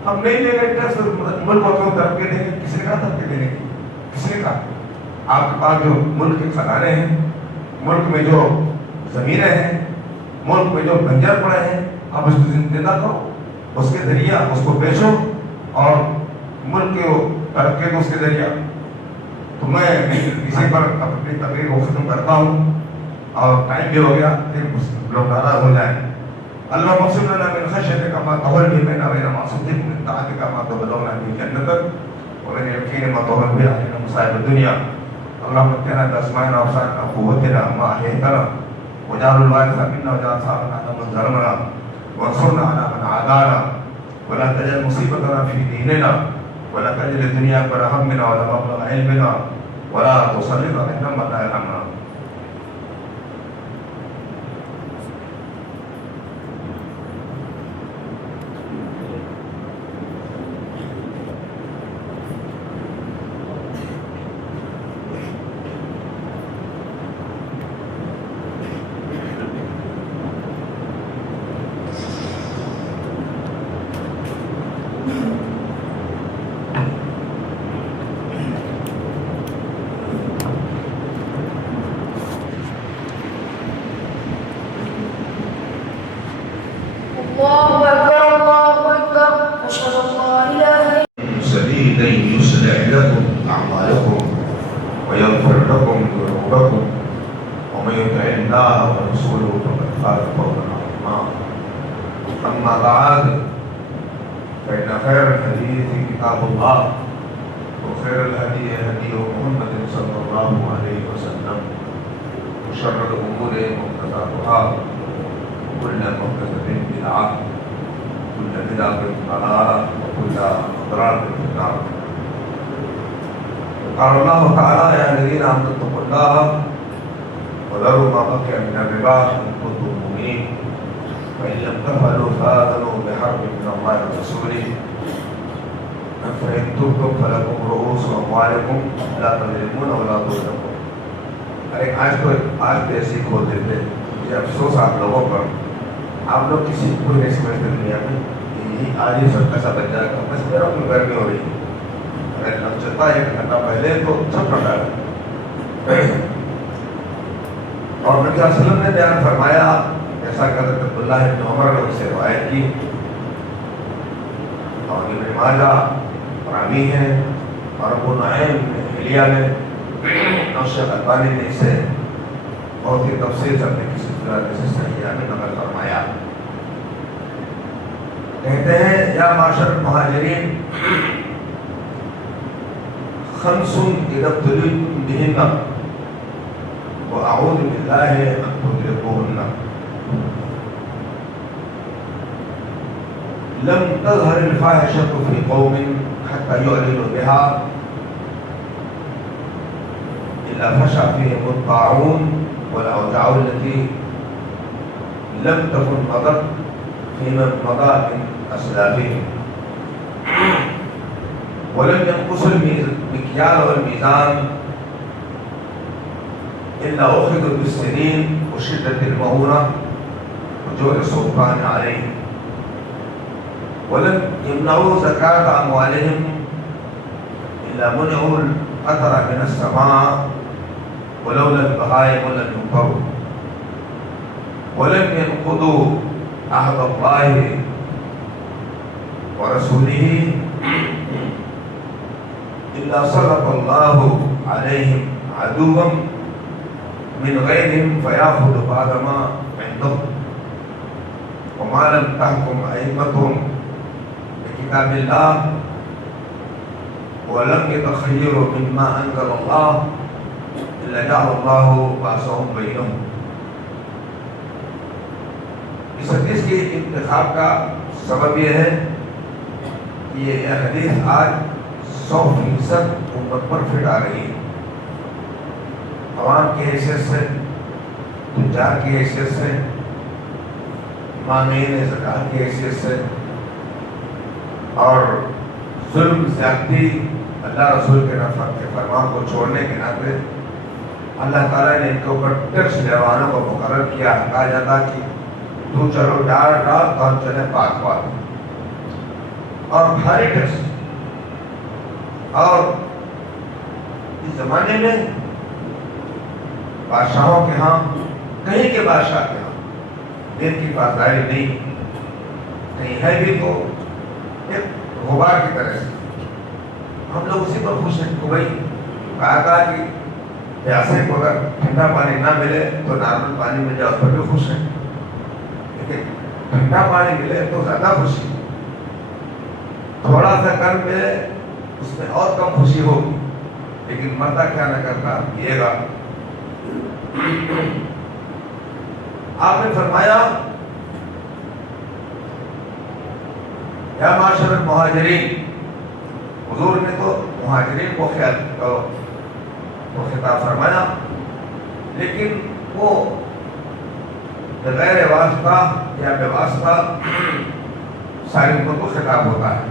ہم نہیں لے گئے ٹیکس, ملک کو ترقی دیں گے. کسی نے کہا ترقی دینے کی؟ کسی نے کہا؟ آپ کے پاس جو ملک کے خزانے ہیں, ملک میں جو زمینیں ہیں, ملک میں جو بنجر پڑے ہیں, آپ اس کو زندہ کرو, اس کے ذریعہ اس کو بیچو اور ملک کے ترقی کو اس کے ذریعہ. تو میں اسی پر اپنی تقریر کو ختم کرتا ہوں اور ٹائم بھی ہو گیا, پھر لوگ ناراض ہو جائیں. اللہ مقصود لنا من خشیتک ما تحول به بیننا وبین معصیتک, من طاعتک ما تبلغنا به جنتک ومن یقین ما تهون به علینا مصائب الدنیا. اللهم اتنا باسمائنا وابصارنا وقوتنا ما احييتنا واجعل الوارث منا واجعل ثارنا على من ظلمنا وانصرنا على من عادانا ولا تجعل مصيبتنا في ديننا ولا تجعل الدنيا اكبر همنا ولا مبلغ علمنا ولا تسلط علينا من لا يرحمنا. سديدا يصلح لكم أعمالكم ويغفر لكم ذنوبكم ومن يطع الله ورسوله فقد فاز فوزا عظيما. أما بعد فإن خير الحديث كتاب الله وخير الهدي هدي محمد صلى الله عليه وسلم وشر الأمور محدثاتها وكل محدثة بدعة وكل بدعة ضلالة وكل ضلالة في النار. قال الله تعالى يا الذين آمنوا اتقوا الله وذروا ما بقي من الربا إن كنتم مؤمنين فإن لم تفعلوا فآذنوا بحرب من الله ورسوله فإن تبتم فلكم رؤوس أموالكم لا تظلمون ولا تظلمون. ارے آج تو ایسے کھول دیتے. مجھے افسوس آپ لوگوں پر، آپ لوگ کسی کو نہیں سمجھتے دنیا میں یہی آج ہی سب کیسا بچ جائے گا. بس میرا کوئی گرمی ہو رہی ہے، اگر لگ چلتا 1 گھنٹہ پہلے تو سب ٹھنڈا ہے. اور نبی صلی اللہ علیہ وسلم نے بیان فرمایا ایسا کہ حضرت عبداللہ بن عمر نے اس سے روایت کی اور ابن ماجہ راوی ہیں اور ابو نعیم حلیہ میں اور شیخ البانی نے اسے بہت ہی تفصیل سے اپنے کسی طرح سے صحیحہ میں نقل فرمایا. کہتے ہیں یا معاشر المہاجرین خمس اذا ابتليتم بهن واعوذ بالله ان تدركوهن لم تظهر الفاحشة في قوم حتى يعلنوا بها إلا فشى فيهم الطاعون والأوجاع التي لم تكن مضت فيما مضى من أسلافهم ولم ينقص المكيال والميزان إلا أخذوا بالسنين وشدة المؤونة وجور السلطان عليهم ولم يمنعوا زكاة أموالهم إلا منعوا القطر من السماء ولولا البهائم لم يمطروا ولم ينقضوا عهد الله ورسوله إلا سلط الله عليهم عدوا من غيرهم فيأخذ بعد ما عندهم وما لم تحكم أئمتهم بكتاب الله ولم يتخيروا مما أنزل الله إلا جعل الله بأسهم بينهم. اس حدیث کے انتخاب کا سبب یہ ہے کہ یہ حدیث آج 100% امت پر فٹ آ رہی ہے. عوام کی حیثیت سے، تجار کی حیثیت سے، مانعین زکات کی حیثیت سے اور ظلم زیادتی اللہ رسول کے فرمان کو چھوڑنے کے ناطے اللہ تعالیٰ نے ان کے اوپر ٹیکس لیوانوں کو مقرر کیا. کہا جاتا کہ تو چلو ڈال تو ہم چلے پاک اور بھاری ٹیکس. اور اس زمانے میں بادشاہوں کے ہاں، کہیں کے بادشاہ کے ہاں دین کی پاسداری نہیں، کہیں ہے بھی تو ایک غبار کی طرح سے. ہم لوگ اسی پر خوش ہیں کہ بھائی کہا تھا کہ پیاسے کو اگر ٹھنڈا پانی نہ ملے تو نارمل پانی مل جائے، اس پر بھی خوش ہیں. لیکن ٹھنڈا پانی ملے تو زیادہ خوشی، تھوڑا سا کم ملے اس میں اور کم خوشی ہوگی. لیکن مردہ کیا نہ کرتا یہ گا. آپ نے فرمایا یا معاشر المہاجرین، حضور نے تو مہاجرین کو خطاب فرمایا، لیکن وہ بغیر واسطہ یا بے واسطہ ساری امت کو خطاب ہوتا ہے.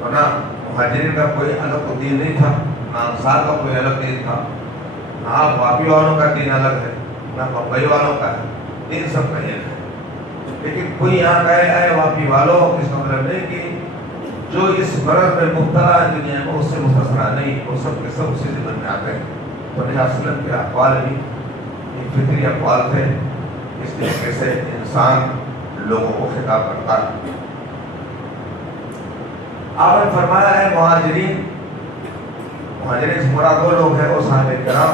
ورنہ مہاجرین کا کوئی الگ تو دین نہیں تھا، نہ انصار کا کوئی الگ دین تھا، نہ واپی والوں کا دین الگ ہے، نہ بمبئی والوں کا ہے. دین سب کا ایک ہے. لیکن کوئی یہاں کہے اے واپی والوں، اس کا مطلب نہیں کہ جو اس مرض میں مبتلا ہے دنیا میں اس سے مستثنا نہیں، وہ سب کے سب اسی ضمن میں آتے ہیں. تو نبی صلی اللہ علیہ وسلم کے اقوال بھی ایک فطری اقوال تھے. اس طریقے سے انسان لوگوں کو خطاب کرتا ہے. آپ نے فرمایا ہے مہاجرین، مہاجرین سے مراد وہ لوگ ہیں وہ صحابہ کرام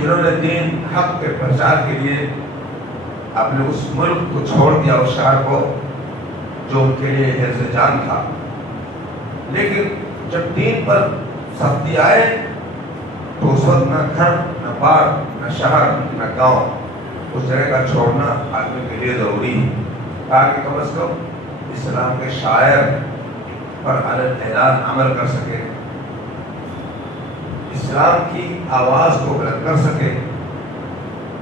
جنہوں نے دین حق کے پرچار کے لیے اپنے اس ملک کو چھوڑ دیا، اس شہر کو جو ان کے لیے حفظ جان تھا. لیکن جب دین پر سختی آئے تو اس وقت نہ گھر نہ بار نہ شہر نہ گاؤں، اس جگہ کا چھوڑنا آدمی کے لیے ضروری ہے تاکہ کم از کم اسلام کے شاعر پر اعلان عمل کر سکے، اسلام کی آواز کو بلند کر سکے.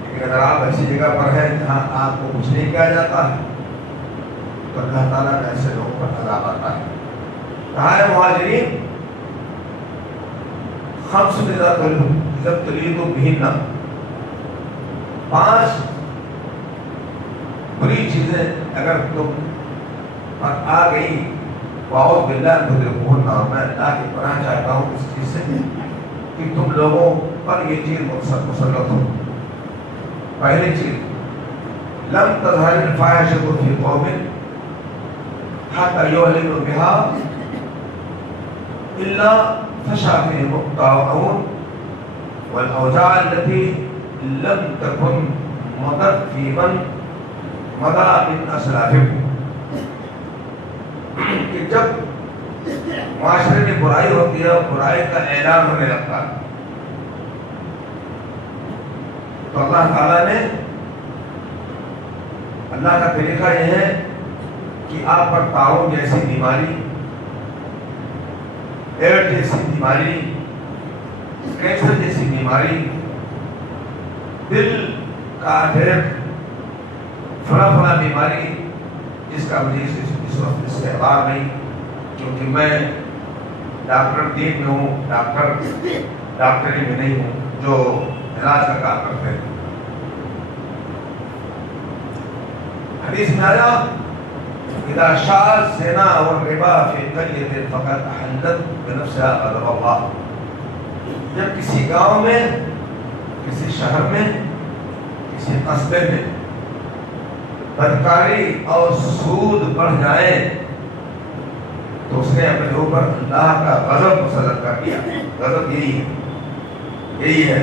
لیکن اگر آپ ایسی جگہ پر ہیں جہاں آپ کو کچھ نہیں کہا جاتا ہے تو اللہ تعالیٰ کا ایسے لوگوں پر عذاب آتا ہے. کہا ہے مہاجرین خمس اذا ابتلیتم بہن، 5 بری چیزیں اگر تم پر آ گئی، واعوذ باللہ من الظلم، اور میں اللہ کی پناہ چاہتا ہوں اس چیز سے کہ تم لوگوں پر یہ چیز مسلط ہو. پہلی چیز لم تظہر الفاحشۃ فی قوم حتی یعلنوا بها الا فشا فیہم الطاعون والاوجاع التي لم تكن مضت فی من مضى من اسلافکم. کہ جب معاشرے میں برائی ہوتی ہے اور برائی کا اعلان ہونے لگتا ہے تو اللہ تعالیٰ نے، اللہ کا طریقہ یہ ہے کہ آپ پر طاعون جیسی بیماری، ایڈز جیسی بیماری، کینسر جیسی بیماری، دل کا اٹیک، فلاں بیماری جس کا مجھے اس وقت استعمال نہیں، کیونکہ میں ڈاکٹر دین میں ہوں، ڈاکٹری میں نہیں ہوں جو علاج کا کام کرتے ہیں. حدیث میں آیا اذا شاء الزنا والربا فی قرية فقد احلت بنفسها غضب اللہ. جب کسی گاؤں میں، کسی شہر میں، کسی قصبے میں بدکاری اور سود بڑھ جائے تو اس نے اپنے اوپر اللہ کا غضب مسلط کر دیا. غضب یہی ہے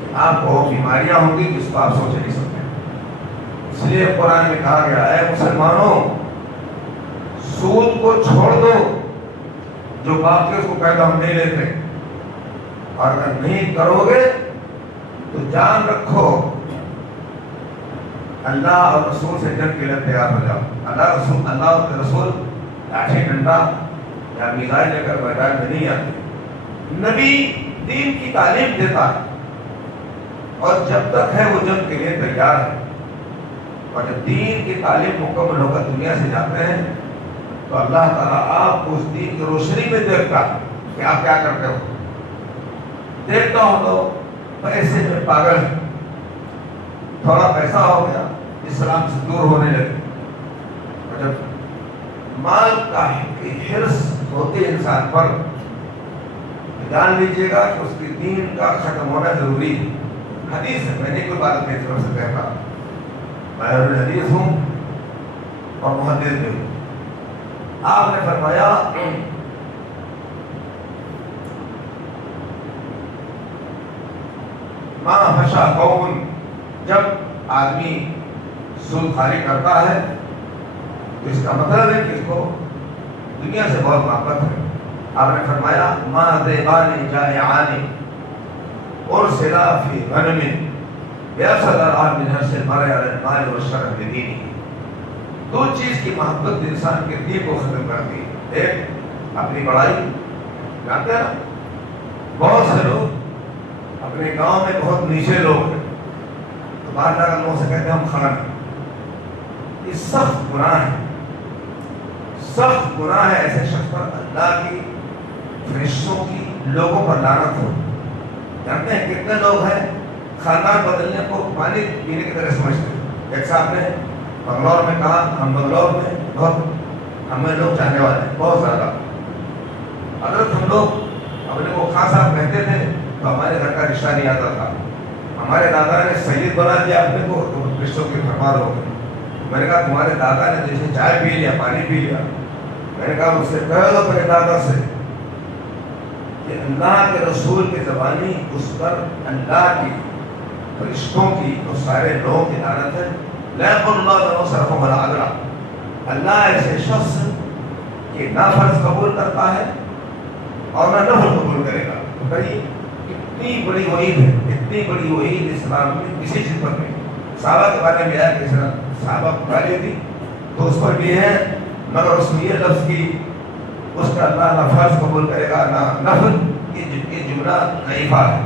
کہ آپ کو بیماریاں ہوں گی جس کو آپ سوچ نہیں سکتے. اس لیے قرآن میں کہا گیا اے مسلمانوں سود کو چھوڑ دو، جو باقی اس کو قاعدہ ہم نہیں لیتے، اور اگر نہیں کرو گے تو جان رکھو اللہ اور رسول سے جنگ کے لیے تیار ہو جاؤ. اللہ اور رسول لاٹھی ڈنڈا یا میزائل لے کر میدان میں نہیں آتے. نبی دین کی تعلیم دیتا ہے اور جب تک ہے وہ جنگ کے لیے تیار ہے. اور جب دین کی تعلیم مکمل ہو کر دنیا سے جاتے ہیں تو اللہ تعالیٰ آپ کو اس دین کی روشنی میں دیکھتا کہ آپ کیا کرتے ہو. دیکھتا ہوں تو پیسے میں پاگل ہے، تھوڑا پیسہ ہو گیا اسلام سے دور ہونے لگے. اور جب مال کا حرص ہوتی ہے انسان پر، جان لیجیے گا کہ اس کی دین کا ختم ہونا ضروری ہے. حدیث ہے، میں نے کوئی بات اپنی طرف سے کہتا، میں حدیث ہوں اور محدث بھی ہوں. آپ نے فرمایا ما فشا قوم، جب آدمی سود خواری کرتا ہے تو اس کا مطلب ہے کہ اس کو دنیا سے بہت محبت ہے. آپ نے فرمایا ما ذئبان جائعان ارسلا فی غنم بیفسد الارض من حرص المرء علی المال والشرف بدینہ. 2 چیز کی محبت انسان کے دین کو ختم کرتی ہے. ایک اپنی بڑائی، جانتے ہیں نا بہت سے لوگ اپنے گاؤں میں بہت نیچے لوگ ہیں تو باہر جا کر لوگوں سے کہتے ہیں ہم خان ہیں. یہ سخت گناہ ہے، سخت گناہ ہے. ایسے شخص پر اللہ کی، فرشتوں کی، لوگوں پر لعنت ہو. جانتے ہیں کتنے لوگ ہیں خاندان بدلنے کو پانی پینے کی طرح سمجھتے ہیں. ایک صاحب نے بنگلور میں کہا ہم بنگلور میں بہت ہمیں لوگ چاہنے والے ہیں بہت زیادہ. اگر ہم لوگ اپنے کو خان صاحب کہتے تھے تو ہمارے گھر کا رشتہ نہیں آتا تھا. ہمارے دادا نے سید بنا دیا اپنے کو تو رشتوں کی بھرمار ہو گئی. میں نے کہا تمہارے دادا نے جیسے چائے پی لیا، پانی پی لیا. میں نے کہا مجھ سے کہہ دو اپنے دادا سے کہ اللہ کے رسول کی زبانی اس پر اللہ کی، فرشتوں کی اور سارے لوگوں کی لعنت ہے. لا يقبل الله منه صرفا ولا عدلا. اللہ ایسے شخص کہ نہ فرض قبول کرتا ہے اور نہ نفل قبول کرے گا. بتائیے اتنی بڑی وعید ہے, اتنی بڑی وعید اسلام میں کسی چیز پر نہیں. صحابہ کے بارے میں ہے کہ صحابہ کو گالی دی تو اس پر بھی ہے, مگر اس میں یہ لفظ کی اس کا اللہ نہ فرض قبول کرے گا نہ نفل, یہ جملہ ضعیفہ ہے.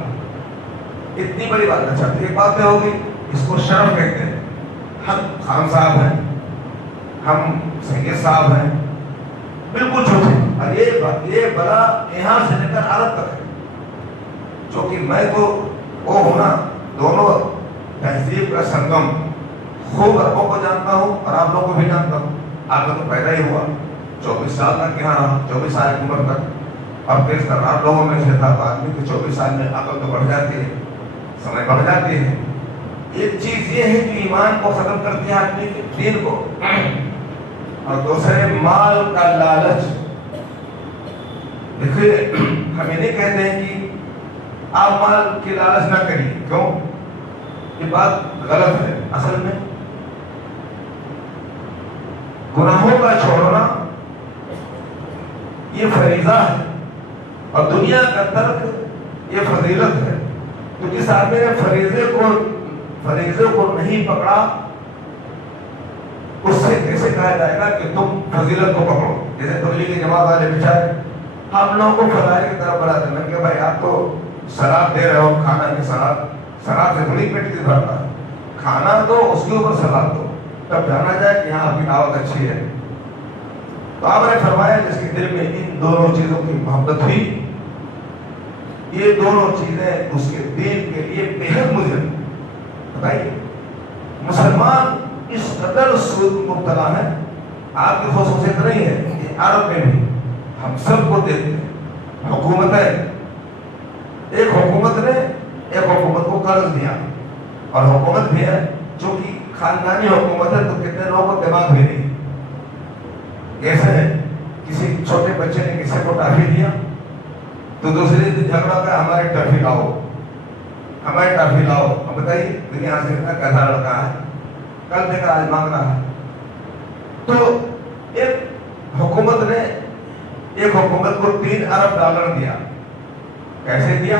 اتنی بڑی بات. اچھا تو ایک بات ہو گئی, اس کو شرف کہتے ہیں. ہم خان صاحب ہیں, ہم سید صاحب ہیں, بالکل چھوٹے. اور یہ بڑا یہاں سے لے کر عرب تک ہے, جو کہ میں تو وہ ہوں نا, دونوں تہذیب کا سنگم. خوب عربوں کو جانتا ہوں اور آپ لوگوں کو بھی جانتا ہوں. آپ کا تو پیدا ہی ہوا 24 سال تک یہاں رہا, 24 سال کی عمر تک. اور پھر آپ لوگوں میں سے تھا آدمی کہ 24 سال میں عقل تو بڑھ جاتی ہے, سمجھ بڑھ جاتی ہے. ایک چیز یہ ہے کہ ایمان کو ختم کرتی ہے آدمی کے دین کو, اور دوسرے مال کا لالچ. دیکھیے ہم یہ نہیں کہتے ہیں کہ آپ مال کی لالچ نہ کریے, کیوں؟ یہ بات غلط ہے. اصل میں گناہوں کا چھوڑنا یہ فریضہ ہے اور دنیا کا ترک یہ فضیلت ہے. تو جس آدمی نے فریضے کو نہیں پکڑا, اس سے کیسے کہا جائے گا کہ تم فضیلت کو پکڑو؟ جیسے تبلیغی جماعت والے بچارے ہم لوگوں کو فضائل کی طرف بڑھاتے ہیں کہ بھائی آپ تو شراب دے رہے ہو, کھانا کی شراب سے تھوڑی پیٹ کی بھرتا ہے, کھانا دو اس کے اوپر سلاد دو, تب جانا جائے کہ یہاں آپ کی دعوت اچھی ہے. تو آپ نے فرمایا جس کے دل میں ان دونوں چیزوں کی محبت ہوئی, یہ دونوں چیزیں اس کے دین کے لیے بےحد مضر. بتائیے مسلمان اس قدر سود مبتلا ہے, آپ کی خصوصیت نہیں ہے کہ عرب میں بھی ہم سب کو دیکھتے ہیں. حکومتیں, ایک حکومت نے ایک حکومت کو قرض دیا, اور حکومت بھی ہے جو کہ خاندانی حکومت ہے, تو کتنے لوگوں کو دماغ بھی نہیں. کیسے ہے, کسی چھوٹے بچے نے کسی کو ٹافی دیا تو دوسرے دن جھگڑا کر ہمارے ٹافی لاؤ, ہمارے ٹافی لاؤ. اب بتائیے دنیا سے اتنا کیسا لڑکا ہے, کل دے کر آج مانگ رہا ہے. تو ایک حکومت کو 3 ارب ڈالر دیا. کیسے دیا؟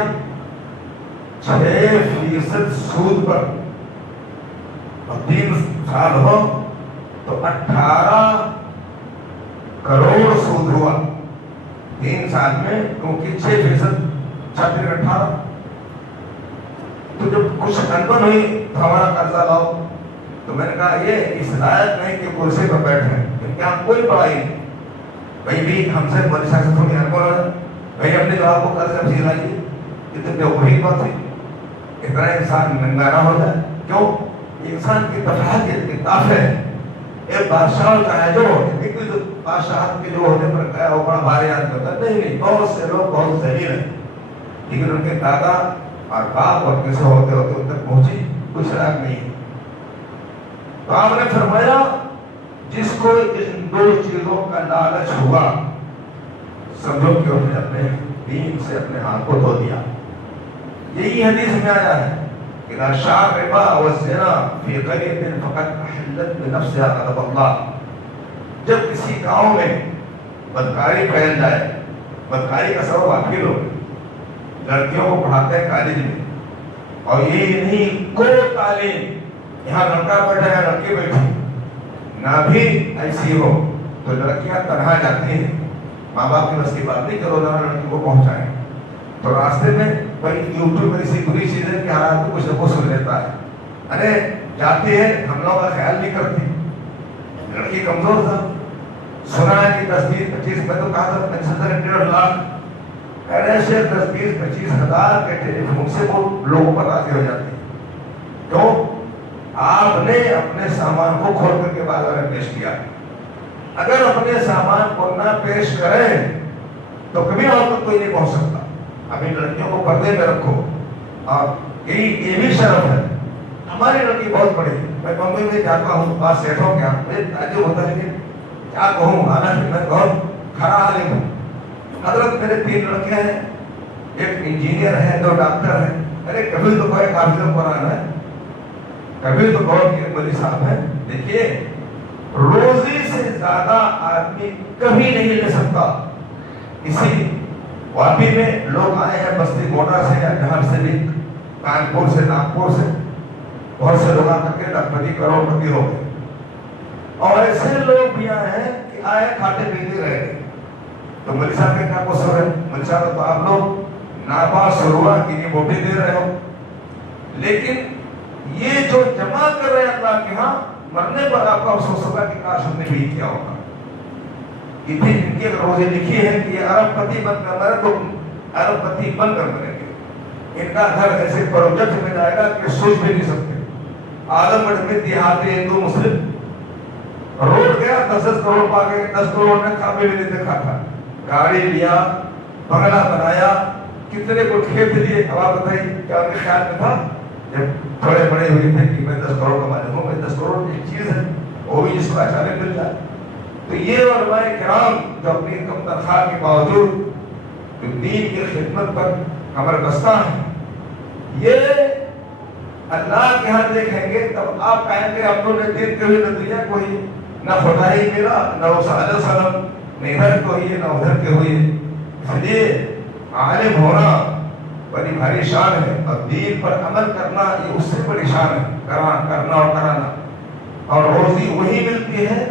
6% سود پر, اور 3 سال ہو تو 18 کروڑ سود ہوا 3 سال میں, کیونکہ 6% 18. تو جب کچھ انبن ہوئی تو ہمارا قرضہ لاؤ, تو میں نے کہا یہ اس لائق نہیں کہ کرسی پر بیٹھے, کیونکہ ہم کوئی پڑھائی نہیں. بھائی بھی ہم سے بڑی سیاست تھوڑی انبن ہو جائے, بھائی اپنے جواب کو قرض افزی لائیے. یہ تو وہی بات ہے, اتنا انسان ننگا نہ ہو جائے. کیوں؟ انسان کی تفاہت کی طاقت ہے. ایک بادشاہ چاہے جو بادشاہت کے جو ہونے پر کہا وہ بڑا بھاری آدمی ہوتا ہے, نہیں, بہت سے لوگ بہت ذلیل ہیں, لیکن ان کے دادا اور باپ اور کیسے ہوتے ہوتے ان تک پہنچی کوئی شراب نہیں. تو آپ نے فرمایا جس کو ان 2 چیزوں کا لالچ ہوا, سمجھو کہ انہوں نے اپنے دین سے اپنے ہاتھ کو دھو دیا. یہی حدیث میں آیا ہے کہ اذا شاع الربا والزنا في قرية فقد احلت بنفسها غضب اللہ. جب کسی گاؤں میں بدکاری پھیل جائے, بدکاری کا سبب آپ ہی لوگ, لڑکیوں کو پڑھاتے ہیں کالج میں, اور یہ نہیں کوئی تعلیم, یہاں لڑکا بیٹھا ہے لڑکی بیٹھی, نہ بھی ایسی ہو تو لڑکیاں تنہا جاتی ہیں. ماں باپ کی بس کی بات نہیں کرو ذرا لڑکی کو پہنچائیں, تو راستے میں بھائی یوٹیوب میں ایسی بری چیز ہے کہ ہر آدمی کچھ نہ کچھ سن لیتا ہے. ارے جاتی ہے, ہم لوگوں کا خیال نہیں کرتی, لڑکی کمزور تھا, سنا ہے کہ 10-20-25, میں تو کہا تھا 75-1.5 لاکھ, ایسے 10-20-25 ہزار کے ٹیلی فون سے وہ لوگوں پر راضی ہو جاتے ہیں. کیوں؟ آپ نے اپنے سامان کو کھول کر کے بازار میں پیش کیا. اگر اپنے سامان کو نہ پیش کریں تو کبھی اور تک کوئی نہیں پہنچ سکتا. ابھی لڑکیوں کو پردے میں رکھو, اور یہ بھی شرم ہے. ہماری لڑکی بہت بڑی, میں بمبئی میں جاتا ہوں پاس سیٹھوں کے, مجھے تعجب ہوتا ہے کہ کیا کہوں, حالانکہ میں بہت کھڑا عالم ہوں. حضرت میرے 3 لڑکے ہیں, ایک انجینئر ہے, 2 ڈاکٹر ہیں. ارے کبھی تو کوئی حافظ قرآن ہے, کبھی تو بہت بڑی صاحب ہے. دیکھیے روزی سے زیادہ آدمی کبھی نہیں لے سکتا. اسی واپی میں لوگ آئے ہیں بستی گوٹا سے یا جہاں سے بھی, کانپور سے, ناگپور سے, بہت سے لوگ آ کر کے لاکھپتی کروڑ پتی ہو گئے. اور ایسے لوگ بھی آئے ہیں کہ آئے کھاتے پیتے رہ گئے. تو ملی صاحب کے کیا قصور ہے؟ ملی صاحب تو آپ لوگ ناپاس سروا کی یہ ووٹیں دے رہے ہو, لیکن یہ جو جمع کر رہے ہیں اللہ کے ہاں, مرنے پر آپ کو افسوس ہوگا کہ کاش ہم نے بھی کیا ہوگا. اتنی ان کی روزی لکھی ہے کہ یہ ارب پتی بن کر مرے تو ارب پتی بن کر مریں گے. ان کا گھر ایسے پروجیکٹ میں جائے گا کہ سوچ بھی نہیں سکتے. آدم گڑھ میں دیہاتی ہندو مسلم روڈ گیا, 10 کروڑ پا گئے, 10 کروڑ میں کھا بھی نہیں دیکھا تھا. گاڑی لیا, بنگلہ بنایا, کتنے کو کھیت لیے. اب آپ بتائیے کیا ان کے خیال میں تھا جب تھوڑے بڑے ہوئے تھے کہ میں 10 کروڑ کما لوں گا؟ 10 کروڑ ایک چیز ہے, وہ بھی جس کو اچانک مل جائے. تو یہ علماء کرام جو اپنی کم تنخواہ کے باوجود دین کی خدمت پر کمر بستہ ہیں, یہ اللہ کے ہاں دیکھیں گے تب آپ کہیں گے ہم لوگوں نے دین کے ہوئے نتیجہ کوئی نہ خدا ہی ملا, نہ اس علیہ وسلم, نہ ادھر کو ہوئی نہ ادھر کے ہوئی. اس لیے عالم ہونا بڑی بھاری شان ہے, اور دین پر عمل کرنا یہ اس سے بڑی شان ہے, کرنا اور کرانا. اور روزی وہی ملتی ہے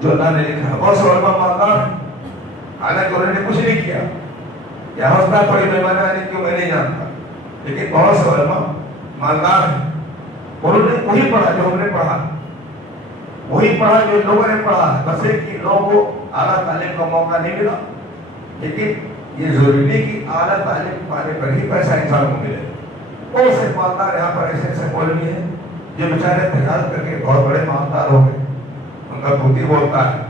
جو اللہ نے لکھا. بہت سے علماء مالدار ہیں, حالانکہ انہوں نے کچھ نہیں کیا. یا ہوتا بڑی مہمان آنے کیوں میں نہیں جانتا, لیکن بہت سے علماء مالدار ہیں, انہوں نے وہی پڑھا جو ہم نے پڑھا, وہی پڑھا جو لوگوں نے پڑھا. بس ایک کہ لوگوں کو اعلیٰ تعلیم کا موقع نہیں ملا, لیکن یہ ضروری نہیں کہ اعلیٰ تعلیم پانے پر ہی پیسہ انسان کو ملے. بہت سے مالدار یہاں پر ایسے ایسے مولوی ہیں جو بیچارے تجارت کر کے بہت بڑے مالدار ہو گئے, ان کا بھوتی بولتا ہے.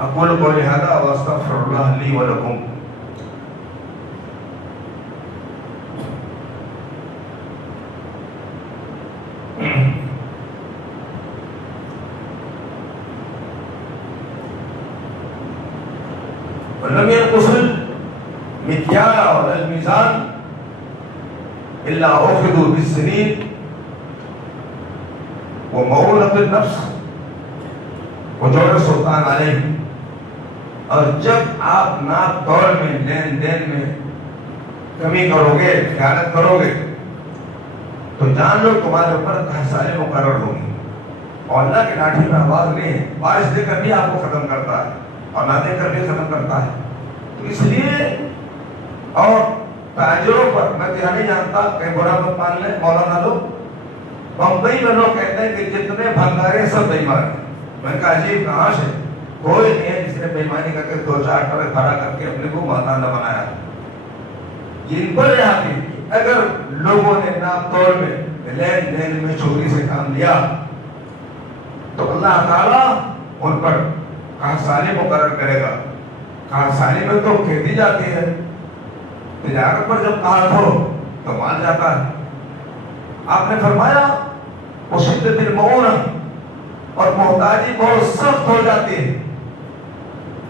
اقول قولی ھذا واستغفر اللہ لی ولکم. ولم ينقص المكيال ولا الميزان إلا أخذوا بالسنين ومؤونة النفس وجور السلطان علیہ. اور جب آپ ناپ تول میں, لین دین میں کمی کرو گے, خیانت کرو گے, تو جان لو تمہارے اوپر تحصیلیں مقرر ہوگی. اور اللہ کی لاٹھی میں آواز نہیں ہے, بارش دے کر بھی آپ کو ختم کرتا ہے اور نہ دے کر بھی ختم کرتا ہے. تو اس لیے اور تاجروں پر میں تو نہیں جانتا, کہیں برا مت مان لیں مولانا لوگ, بمبئی میں لوگ کہتے ہیں کہ جتنے بھنگارے سب بےمان ہیں. میں نے کہا عجیب کہاں سے, کوئی نہیں ہے جس نے بےمانی کر کے 2-4 ٹرک کھڑا کر کے اپنے کو مولانا بنایا. یہ پر آتی اگر لوگوں نے ناپ تول میں لین دین میں چوری سے کام لیا تو اللہ تعالیٰ ان پر کارسانی مقرر کرے گا. کارسانی میں تو کھیتی جاتی ہے, تجارت پر جب کہا تو مال جاتا ہے. آپ نے فرمایا وہ شدت المعونہ, اور محتاجی بہت سخت ہو جاتی ہے.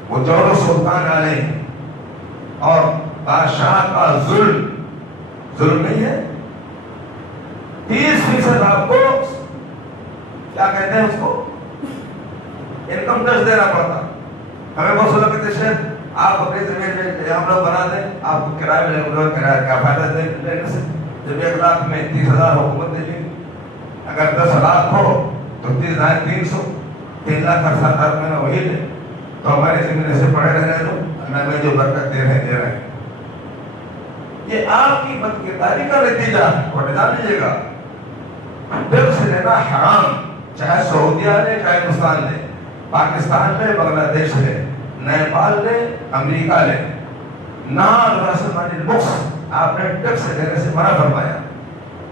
وہ جور و سلطان علیہ, اور بادشاہ کا ظلم نہیں ہے. 30% آپ کو کیا کہتے ہیں اس کو انکم ٹیکس دینا پڑتا. ہمیں بہت سے لوگ کہتے ہیں آپ اپنی زمین میں ہم لوگ بنا دیں, آپ کو کرایہ ملے, کرایہ کیا فائدہ دینے سے, جب 1 لاکھ میں 30,000 حکومت دے گی, اگر 10 لاکھ ہو تو 30,300, 3 لاکھ ہر مہینہ وہی لے, تو ہماری زمین ایسے پڑے رہنے دو, اللہ میں جو برکت دے رہے ہیں. یہ آپ کی بدکرداری کا نتیجہ ہے, اور جان لیجیے گا دل سے لینا حرام, چاہے سعودیہ لے, چاہے ہندوستان لے, پاکستان لے, بنگلہ دیش لے, نیپال لے, امریکہ لے. نان رسمانی بکس آپ نے ٹیکس دینے سے منع فرمایا.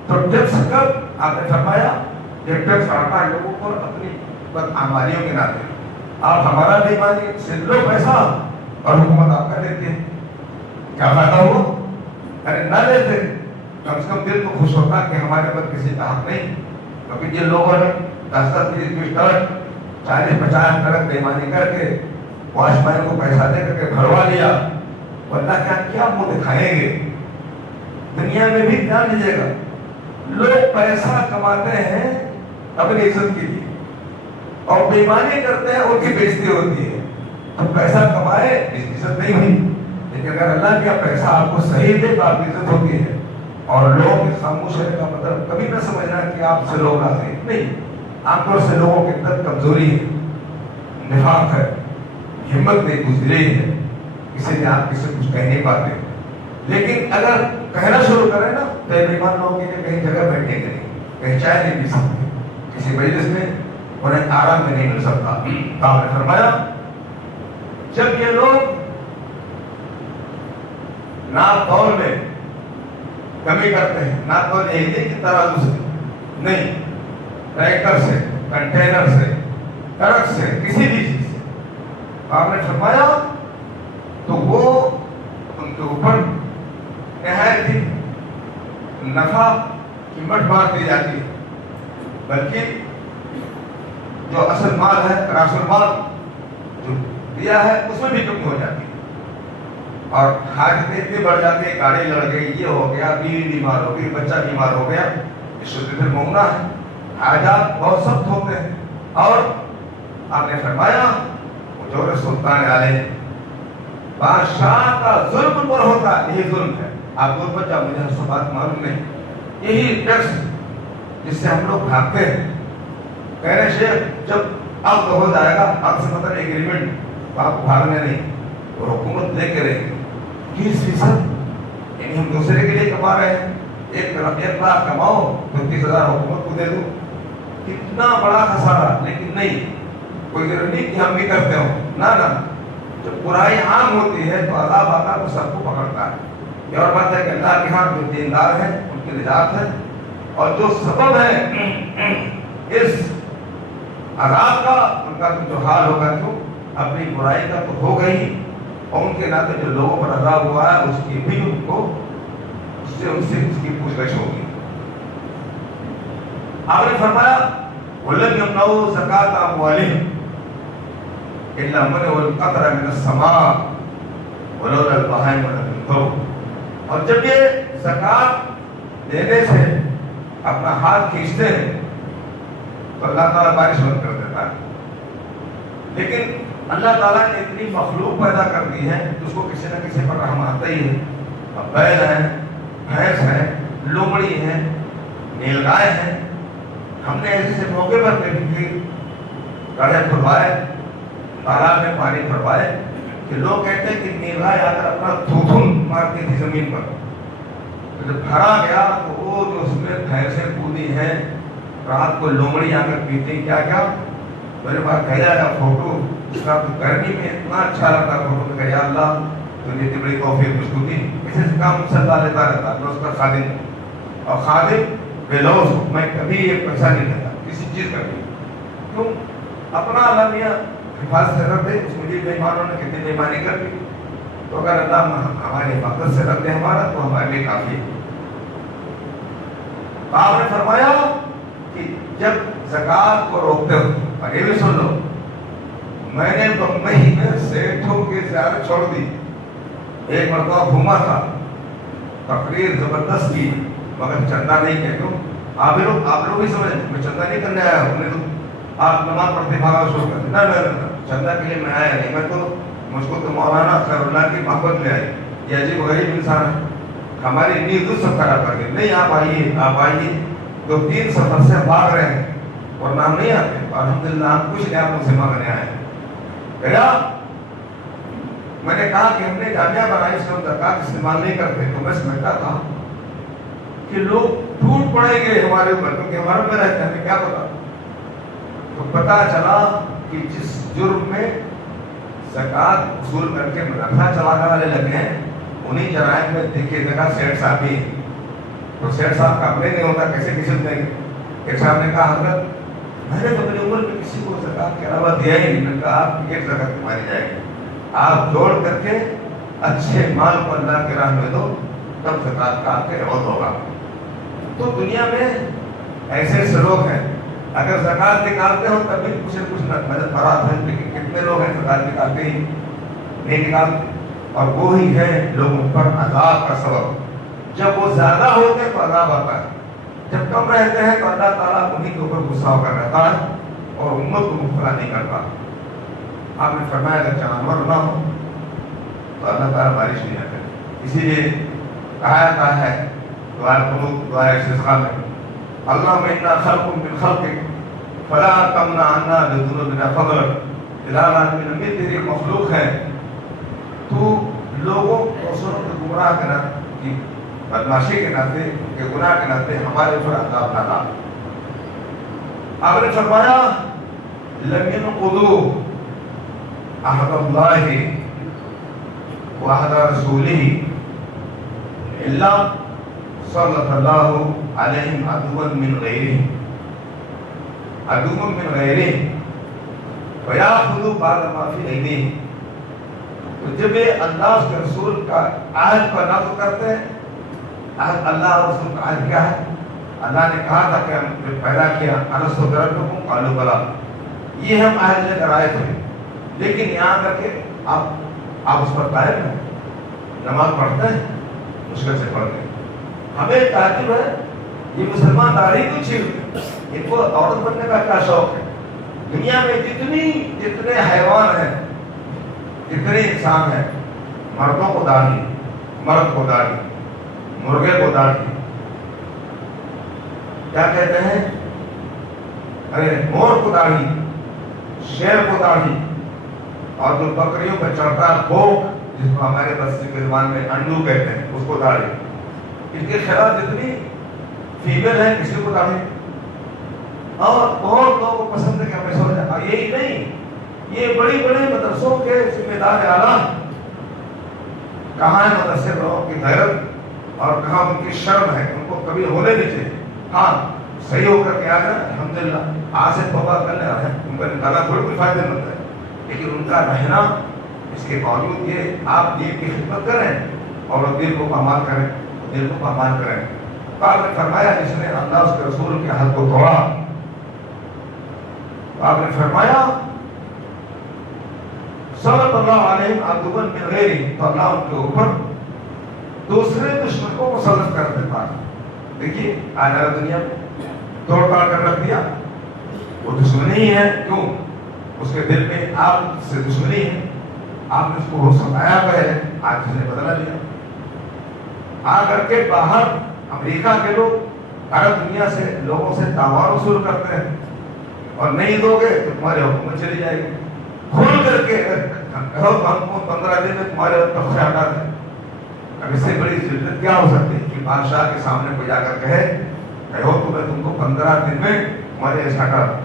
تو ٹیکس کب آپ نے فرمایا یہ ٹیکس آتا ہے لوگوں کو اپنی بدعمالیوں کے ناطے. آپ ہمارا بےمانی سے لو پیسہ اور حکومت آپ کا دیتی ہے, کیا فائدہ ہوا؟ ارے نہ لیتے, کم سے کم دل کو خوش ہوتا کہ ہمارے پر کسی کا حق نہیں. کیونکہ جن لوگوں نے 10-20 ٹرک 40-50 ٹرک بےمانی کر کے واش مین کو پیسہ دے کر کے بھروا لیا, ورنہ کیا منہ دکھائیں گے. دنیا میں بھی جان لیجیے گا لوگ پیسہ کماتے ہیں اپنی عزت کے لیے اور بےایمانی کرتے ہیں، ان کی بےعزتی ہوتی ہے. تو پیسہ کمائے عزت نہیں ہوئی، لیکن اگر اللہ کا پیسہ آپ کو صحیح دے تو آپ کی عزت ہوتی ہے. اور لوگوں کے خاموش رہنے کا مطلب کبھی نہ سمجھنا کہ آپ سے لوگ راضی نہیں. عام طور سے لوگوں کے اندر کمزوری ہے، نفاق ہے، ہمت نہیں گزری ہے، اسی لیے آپ کسی کچھ کہہ نہیں پاتے. لیکن اگر کہنا شروع کریں نا تو ایمان لوگوں کے لیے کہیں جگہ بیٹھنے کے نہیں، کہیں چائے نہیں پی سکتے، کسی مجلس میں انہیں آرام میں نہیں مل سکتا. آپ نے فرمایا جب یہ لوگ ناپ تول میں کمی کرتے ہیں، ناپ تول ایک دن کی ترازو سے نہیں، ٹریکٹر سے، کنٹینر سے، ٹرک سے، کسی بھی چیز سے، آپ نے فرمایا تو وہ ان کے اوپر نہایت ہی نفع کی مٹ مار دی جاتی ہے، بلکہ جو اصل مال ہے، راس المال جو دیا ہے اس میں بھی کمی ہو جاتی ہے. اور حاجتیں اتنی بڑھ جاتی ہے، گاڑی لڑ گئی، یہ ہو گیا، بیوی بیمار ہو گئی، بچہ بیمار ہو گیا، یہ شدت المعونہ ہے. حاجات بہت سخت ہوتے ہیں. اور آپ نے فرمایا جو سلطان علیہ بادشاہ کا ظلم پر ہوتا ہے، یہی ظلم ہے. آپ کو بچہ مجھے ہر سب بات معلوم نہیں، یہی ٹیکس جس سے ہم لوگ بھاگتے ہیں. کہہ رہے شیخ جب اب ہو جائے گا، اب سے مطلب ایگریمنٹ آپ بھاگنے نہیں، اور حکومت لے کے رہے گی 30%، یعنی ہم دوسرے کے لیے کما رہے ہیں. 1 لاکھ کماؤ تو 30,000 حکومت کو دے دو. کتنا بڑا خسارہ. لیکن نہیں، کوئی ضرور نہیں کہ ہم بھی کرتے ہوں، نہ. جب برائی عام ہوتی ہے تو عذاب آتا ہے، تو سب کو پکڑتا ہے. یہ اور بات ہے کہ اللہ کے ہاں جو دیندار ہیں ان کی نجات ہے، اور جو سبب ہے اس عذاب کا ان کا جو حال ہوگا، کیوں اپنی برائی کا تو ہو گئی، اور ان کے ناطے جو لوگوں پر عذاب ہوا ہے اس کی بھی ان کو اس سے اس کی پوچھ گچھ ہوگی. آپ نے فرمایا وَلَمْ يَمْنَعُوا زَكَاةَ أَمْوَالِهِمْ إِلَّا مَنِعُوا الْقَطْرَ مِنَ السَّمَاءِ وَلَوْلَا الْبَهَائِمُ لَمْ يُمْطِرُوا. اور جب یہ زکات دینے سے اپنا ہاتھ کھینچتے ہیں تو اللہ تعالیٰ بارش بند کر دیتا ہے. لیکن اللہ تعالیٰ نے اتنی مخلوق پیدا کر دی ہے اس کو کسی نہ کسی پر رحم آتا ہی ہے. اب بیل ہے، بھینس ہے، لومڑی ہے، نیل گائے ہے. ہم نے ایسے موقع پر کبھی گڑھے کھدوائے، تالاب میں پانی بھروائے کہ لوگ کہتے ہیں کہ نیل گائے آ کر اپنا تھوتھن مارتی تھی زمین پر. تو جب بھرا گیا تو وہ جو اس میں بھینسیں کودی ہیں، رات کو لومڑی آ کر پیتی. کیا کیا میرے پاس کہہ جائے گا فوٹو، اس کا تو گرمی میں اتنا اچھا لگتا فوٹو میں کہ یا اللہ تو یہ بڑی توفیق مجھ کو دی. اسے کام مجھ سے اللہ لیتا رہتا. میں اس کا خادم ہوں، اور خادم بے لوز ہوں. میں کبھی یہ پیسہ نہیں دیتا کسی چیز کا بھی. کیوں؟ اپنا اللہ میاں حفاظت سے رکھ دے. اس مجھے بےمانوں نے کتنی بےمانی کر دی، تو اگر اللہ ہماری حفاظت سے رکھ دے ہمارا تو ہمارے لیے کافی ہے. آپ نے فرمایا کہ جب زکات کو روکتے ہو، اور یہ بھی سن لو، میں نے بمبئی میں سیٹھوں کی زیارت چھوڑ دی. ایک مرتبہ گھوما تھا، تقریر زبردست کی، مگر چندہ نہیں کہتے ہو. آپ لوگ بھی سمجھیں میں چندہ نہیں کرنے آیا ہوں. تو آپ نماز پڑھتے بھاگا شروع کر دیں. نہ چندہ کے لیے میں آیا نہیں. میں تو مجھ کو تو مولانا خیر اللہ کی محبت لے آئی. یہ عجیب غریب انسان ہے، ہماری نیند سب خراب کر دی. نہیں آپ آئیے، آپ آئیے. 2-3 سفر سے بھاگ رہے ہیں اور نام نہیں آتے. الحمدللہ ہم کچھ نہیں، آپ مجھ سے مانگنے آئے ہیں. میں نے کہا کہ ہم نے جامعہ بنائی، اس میں زکات استعمال نہیں کرتے. تو میں سمجھتا تھا کہ لوگ ٹوٹ پڑیں گے ہمارے اوپر، کیونکہ ہمارے میں رہتے ہیں، کیا پتا. تو پتا چلا کہ جس جرم میں زکات وصول کر کے منافع چلانے والے لگے ہیں، انہیں جرائم میں دیکھیے دیکھا سیٹ صاحب بھی. تو سیٹ صاحب کا اپنے نہیں ہوتا، کیسے کسی نے. ایک صاحب نے کہا حضرت میں نے تو اپنی عمر میں کسی کو زکات کے علاوہ دیا ہی نہیں. میں نے کہا آپ کی ایک زکات تمہاری جائے گی، آپ جوڑ کر کے اچھے مال کو اللہ کے راہ میں دو، تب زکات کا آپ کے عوض ہوگا. تو دنیا میں ایسے ایسے لوگ ہیں، اگر زکات نکالتے ہو تب بھی کچھ نہ کچھ مدد فرات ہے. لیکن کتنے لوگ ہیں زکات نکالتے ہی نہیں نکالتے، اور وہی ہے لوگوں پر عذاب کا سبب. جب وہ زیادہ ہوتے تو عذاب آتا ہے، جب کم رہتے ہیں تو اللہ تعالیٰ انہیں کے اوپر غصہ ہو کر رہتا ہے اور امت کو مبتلا نہیں کرتا. آپ نے فرمایا اگر جانور نہ ہو تو اللہ تعالیٰ بارش نہیں آتے. اسی لیے کہا ہے دعائے قنوت دعائے استسقاء میں اللہم انا خلق من خلقک فلا تمنع عنا بذنوبنا فضلک. الہ میں تیری مخلوق ہے، تو لوگوں کو گمراہ کرنا کی بدماشی کے ناطے کے گناہ کے ناطے ہمارے اوپر عذاب نہ ڈال. آپ نے فرمایا لم ينقضوا عہد اللہ وعہد رسولہ الا صلت اللہ علیہم عدوا من غیرہم ویأخذوا بعض ما فی ایدیہم. تو جب یہ اللہ اس کے رسول کا عہد پر نقض کرتے ہیں، عہد اللہ اور رسول کا عہد کیا ہے؟ اللہ نے کہا تھا کہ ہم جب پیدا کیا الست بربکم قالوا بلی، یہ ہم عہد لے کر آئے تھے، لیکن یہاں کر کے آپ اس پر قائم ہیں، نماز پڑھتے ہیں، مشکل سے پڑھتے ہیں. ہمیں تعجب ہے یہ مسلمان داڑھی کیوں چھیڑتے ہیں؟ ان کو عورت بننے کا کیا شوق ہے؟ دنیا میں جتنے حیوان ہیں، جتنے انسان ہیں، مردوں کو داڑھی، مرد کو داڑھی، مرغے کو داڑھی، کیا کہتے ہیں، ارے مور کو داڑھی، شیر کو داڑھی، اور جو بکریوں پہ چڑھتا ہے بھوک، جس کو ہمارے بستی کے زبان میں انڈو کہتے ہیں، اس کو داڑھی. اس کے خلاف جتنی فیمیل ہے کسی کو داڑھی. اور بہت لوگوں کو پسند ہے کہ ہمیں سو جائے. اور یہی نہیں، یہ بڑی بڑے مدرسوں کے ذمہ دار اعلیٰ کہاں ہے مدرسے لوگوں کی غیرت اور کہاں ان کی شرم ہے؟ ان کو کبھی ہونے نہیں چاہیے. ہاں صحیح ہو کر کے آ جائیں الحمدللہ، آج سے توبہ کر لیں، ان کا نکالنا کوئی فائدہ نہیں ہوتا ہے، لیکن ان کا رہنا اس کے باوجود یہ آپ دین کی خدمت کریں اور دل کو پامال کریں، دل کو پامال کریں. تو آپ نے فرمایا جس نے اللہ اس کے رسول کے حق کو توڑا، تو آپ نے فرمایا صلی اللہ علیہ عدوا من غیرہ، تو اللہ ان کے اوپر دوسرے دشمن کو مسلط کر دیتا ہے. دیکھیے آج دنیا میں توڑ پاڑ کر رکھ دیا، وہ دشمنی ہی ہے. کیوں؟ اس کے دل میں آپ سے دشمنی ہے، آپ نے اس کو سمجھایا پہلے، آج اس نے بدلا لیا. آ کر کے باہر امریکہ کے لوگ عرب دنیا سے لوگوں سے تاوان وصول کرتے ہیں، اور نہیں دو گے تو تمہاری حکومت چلی جائے گی. کھول کر کے کہو ہم کو 15 دن میں تمہارے تخت سے ہٹا دیں. اب اس سے بڑی ذلت کیا ہو سکتی ہے کہ بادشاہ کے سامنے کوئی جا کر کہو تو میں تم کو 15 دن میں تمہارے ایسا ہٹا دوں.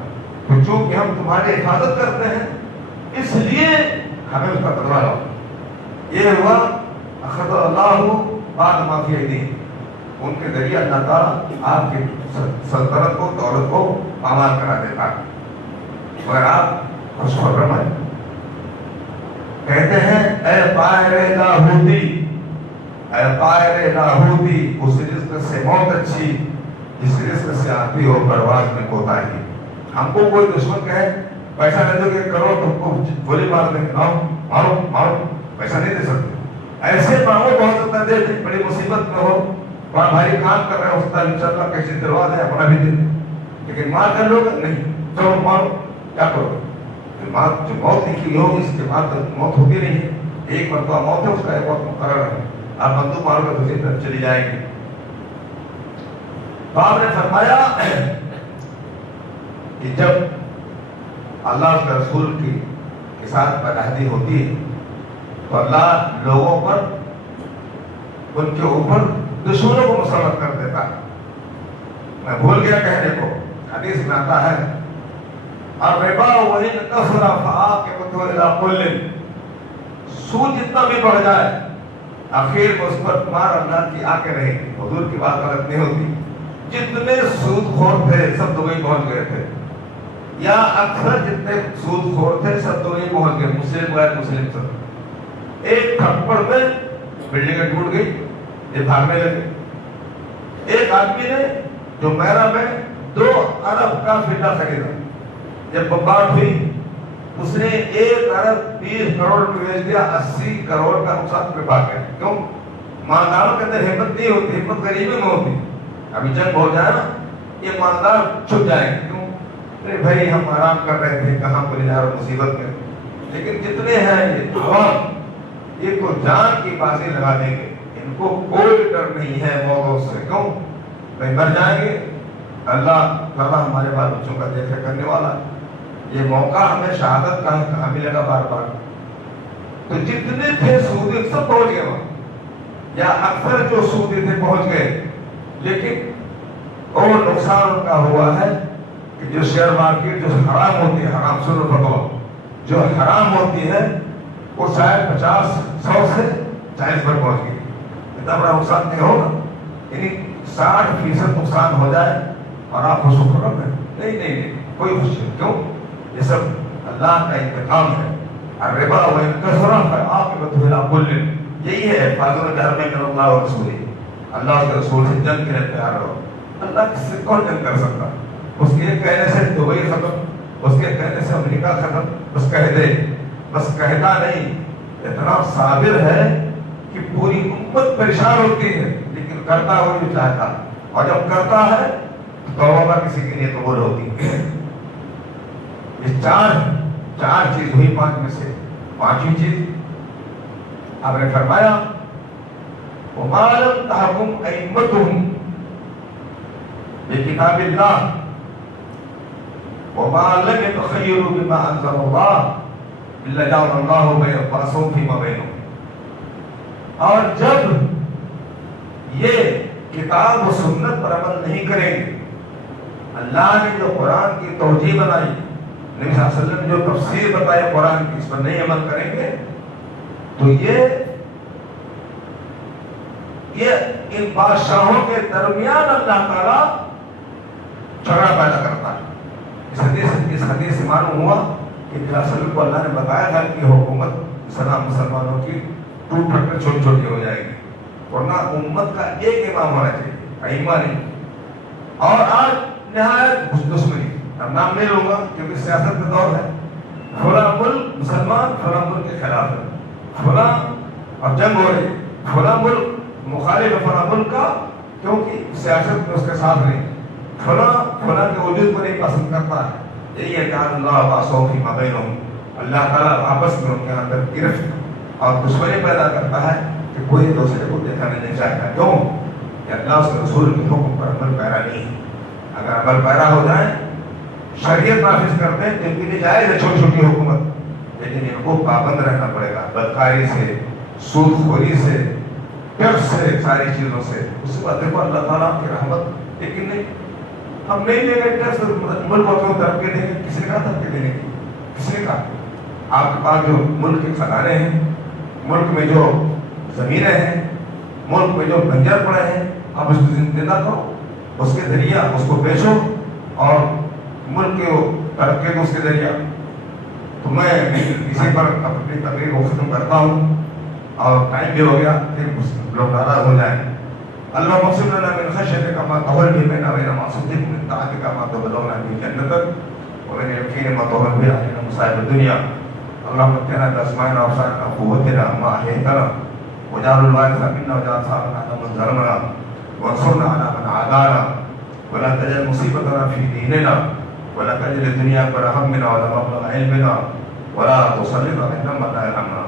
تو چونکہ ہم تمہاری حفاظت کرتے ہیں اس لیے ہمیں اس کا بدلہ لاؤ. یہ ہوا اخذ اللہ بعد ما فی ایدیہم. ان کے ذریعے اللہ تعالیٰ آپ کی سلطنت کو، دولت کو پامال کرا دیتا ہے. مگر آپ خوشخبر رہے کہتے ہیں اے طائر لاہوتی، اے طائر لاہوتی، اس رزق سے موت اچھی جس رزق سے آتی ہو پرواز میں کوتاہی. ہم کو کوئی دشمن کہے پیسہ دے دو کہ کرو، تم کو گولی مار دیں گے، مارو مارو، پیسہ نہیں دے سکتے. ایسے مانگو بہت سکتا دے دیں، بڑی مصیبت میں ہو، بڑا بھاری کام کر رہے ہو، اس طرح انشاءاللہ کیسے دلوا دیں، اپنا بھی دے دیں. لیکن مار کر لوگ نہیں، چلو مارو، کیا کرو؟ جو موت لکھی ہو اس کے بعد موت ہوتی نہیں ہے. ایک مرتبہ موت ہے، اس کا ایک وقت مقرر ہے. آپ بندوق مارو گے دوسری طرف چلی جائے گی. تو آپ نے فرمایا کہ جب اللہ کے رسول کے ساتھ بدعہدی ہوتی ہے تو اللہ لوگوں پر، ان کے اوپر دشمنوں کو مسلط کر دیتا ہے. میں بھول گیا کہنے کو، حدیث میں آتا ہے الربا وإن كثر فعاقبته إلى كل، سود جتنا بھی بڑھ جائے آخر میں اس پر تمہار اللہ کی آ کے رہے گی. حضور کی بات غلط نہیں ہوتی. جتنے سود خور تھے سب دبئی پہنچ گئے تھے، یا اکثر جتنے سود خور تھے سب دبئی پہنچ گئے، مسلم غیر مسلم سب. ایک تھپڑ میں بلڈنگیں ٹوٹ گئی، یہ بھاگنے لگے. ایک آدمی نے جو میرا میں 2 ارب کا فضہ خریدا، جب بمبارڈ ہوئی اس نے 1 ارب 20 کروڑ میں بیچ دیا، 80 کروڑ کا نقصان پہ بھاگ گیا. کیوں؟ مالداروں کے اندر ہمت نہیں ہوتی، ہمت غریبی میں ہوتی. ابھی جنگ ہو جائے نا یہ ایماندار چھپ جائیں گے، کیوں؟ ارے بھائی ہم آرام کر رہے تھے، کہاں کو لے مصیبت میں. لیکن جتنے ہیں یہ عوام، یہ تو جان کی بازی لگا دیں گے، ان کو کوئی ڈر نہیں ہے موتوں سے. کیوں؟ بھائی مر جائیں گے، اللہ تعالیٰ ہمارے بال بچوں کا دیکھ کرنے والا. یہ موقع ہمیں شہادت کا کہاں ملے گا بار بار. تو جتنے تھے سعودی سب پہنچ گئے وہاں، یا اکثر جو سعودی تھے پہنچ گئے. لیکن اور نقصان ان کا ہوا ہے کہ جو شیئر مارکیٹ جو حرام ہوتی ہے، حرام سنو فتویٰ، جو حرام ہوتی ہے وہ شاید 50-100 سے 40 پر پہنچ گئی. اتنا بڑا نقصان نہیں ہوگا، یعنی 60% نقصان ہو جائے اور آپ خوش و خرم ہیں. نہیں کوئی خوشی. کیوں؟ یہ سب اللہ کا انتقام ہے. الربا وإن كثر فعاقبته إلى كل. یہی ہے فاضل جہر میں من اللہ و رسول، اللہ کے رسول سے جنگ کے لیے تیار رہو. اللہ کس سے کون جنگ کر سکتا؟ اس کے کہنے سے دبئی ختم، اس کے کہنے سے امریکہ ختم. بس کہہ دے، بس کہتا نہیں. اتنا صابر ہے کہ پوری امت پریشان ہوتی ہے لیکن کرتا وہ جو چاہتا، اور جب کرتا ہے تو توبہ کسی کے لیے قبول ہوتی ہے. یہ چار چیز ہوئی 5 میں سے. 5ویں چیز آپ نے فرمایا وَمَا لَمْ تَحْكُمْ أَئِمَّتُهُمْ بِكِتَابِ اللَّهِ وَمَا لَمْ يَتَخَيَّرُوا بِمَا أَنزَلَ اللَّهُ إِلَّا جَعَلَ اللَّهُ بَيْنَهُمْ فِيمَا بَيْنَهُمْ. اور جب یہ کتاب و سنت پر عمل نہیں کریں گے، اللہ نے جو قرآن کی توجیہ بنائی، نبی صلی اللہ علیہ وسلم نے جو تفسیر بتائی قرآن کی، اس پر نہیں عمل کریں گے تو یہ ان بادشاہوں کے درمیان اللہ تعالیٰ جھگڑا پیدا کرتا ہے. اس حدیث سے معلوم ہوا کہ نبی صلی اللہ علیہ وسلم کو اللہ نے بتایا تھا کہ حکومت اسلام مسلمانوں کی ٹوٹ پھٹ کر چھوٹی چھوٹی ہو جائے گی، ورنہ امت کا ایک امام ہونا چاہیے، ائمہ نہیں. اور آج نہایت دشمنی، اب نام نہیں لوں گا کیونکہ سیاست کا دور ہے. فلاں ملک مسلمان فلاں ملک کے خلاف ہے، فلاں اب جنگ ہو رہی، فلاں ملک مخالف ہے فلاں ملک کا کیونکہ سیاست میں اس کے ساتھ نہیں، فلاں کے وجود کو نہیں پسند کرتا ہے. یہی ہے کہ اللہ باسو فیما بینہم، اللہ تعالیٰ آپس میں ان کے اندر گرفت اور دشمنی پیدا کرتا ہے کہ کوئی دوسرے کو دیکھنا نہیں چاہتا. کیوں؟ کہ اللہ اس رسول کے حکم پر عمل پیرا نہیں ہے. اگر عمل پیرا ہو جائے، شریعت نافذ کرتے ہیں جن کے لیے جائز ہے چھوٹی چھوٹی حکومت، لیکن ان کو پابند رہنا پڑے گا بدکاری سے، سود خوری سے، ٹیکس سے، ساری چیزوں سے. اس کے بعد دیکھو اللہ تعالیٰ کی رحمت. لیکن نہیں، ہم نہیں لیں گے ٹیکس، ملک کو کیوں ترقی دیں گے؟ کس نے کہا ترقی دینے کی؟ کس نے کہا؟ آپ کے پاس جو ملک کے خزانے ہیں، ملک میں جو زمینیں ہیں، ملک میں جو بنجر پڑے ہیں، آپ اس کو زندہ کرو، اس کے ذریعہ اس کو بیچو اور ملک کے ترقی کو اس کے ذریعہ. تو میں اسی پر اپنی تقریر کو ختم کرتا ہوں اور ٹائم بھی ہو گیا، پھر لوگ ناراض ہو جائیں. اللهم اقسم لنا من خشيتك ما تحول به بيننا وبين معصيتك، من طاعتك ما تبلغنا به جنتك، ومن اليقين ما تهون به علينا مصائب الدنيا. اللهم اتنا باسمائنا وابصارنا وقوتنا ما احييتنا، واجعل الوارث منا واجعل ثارنا على من ظلمنا، وانصرنا على من عادانا، ولا تجعل مصيبتنا في ديننا، ولا تجعل الدنيا اكبر همنا ولا مبلغ علمنا، ولا تسلط علينا من لا يرحمنا.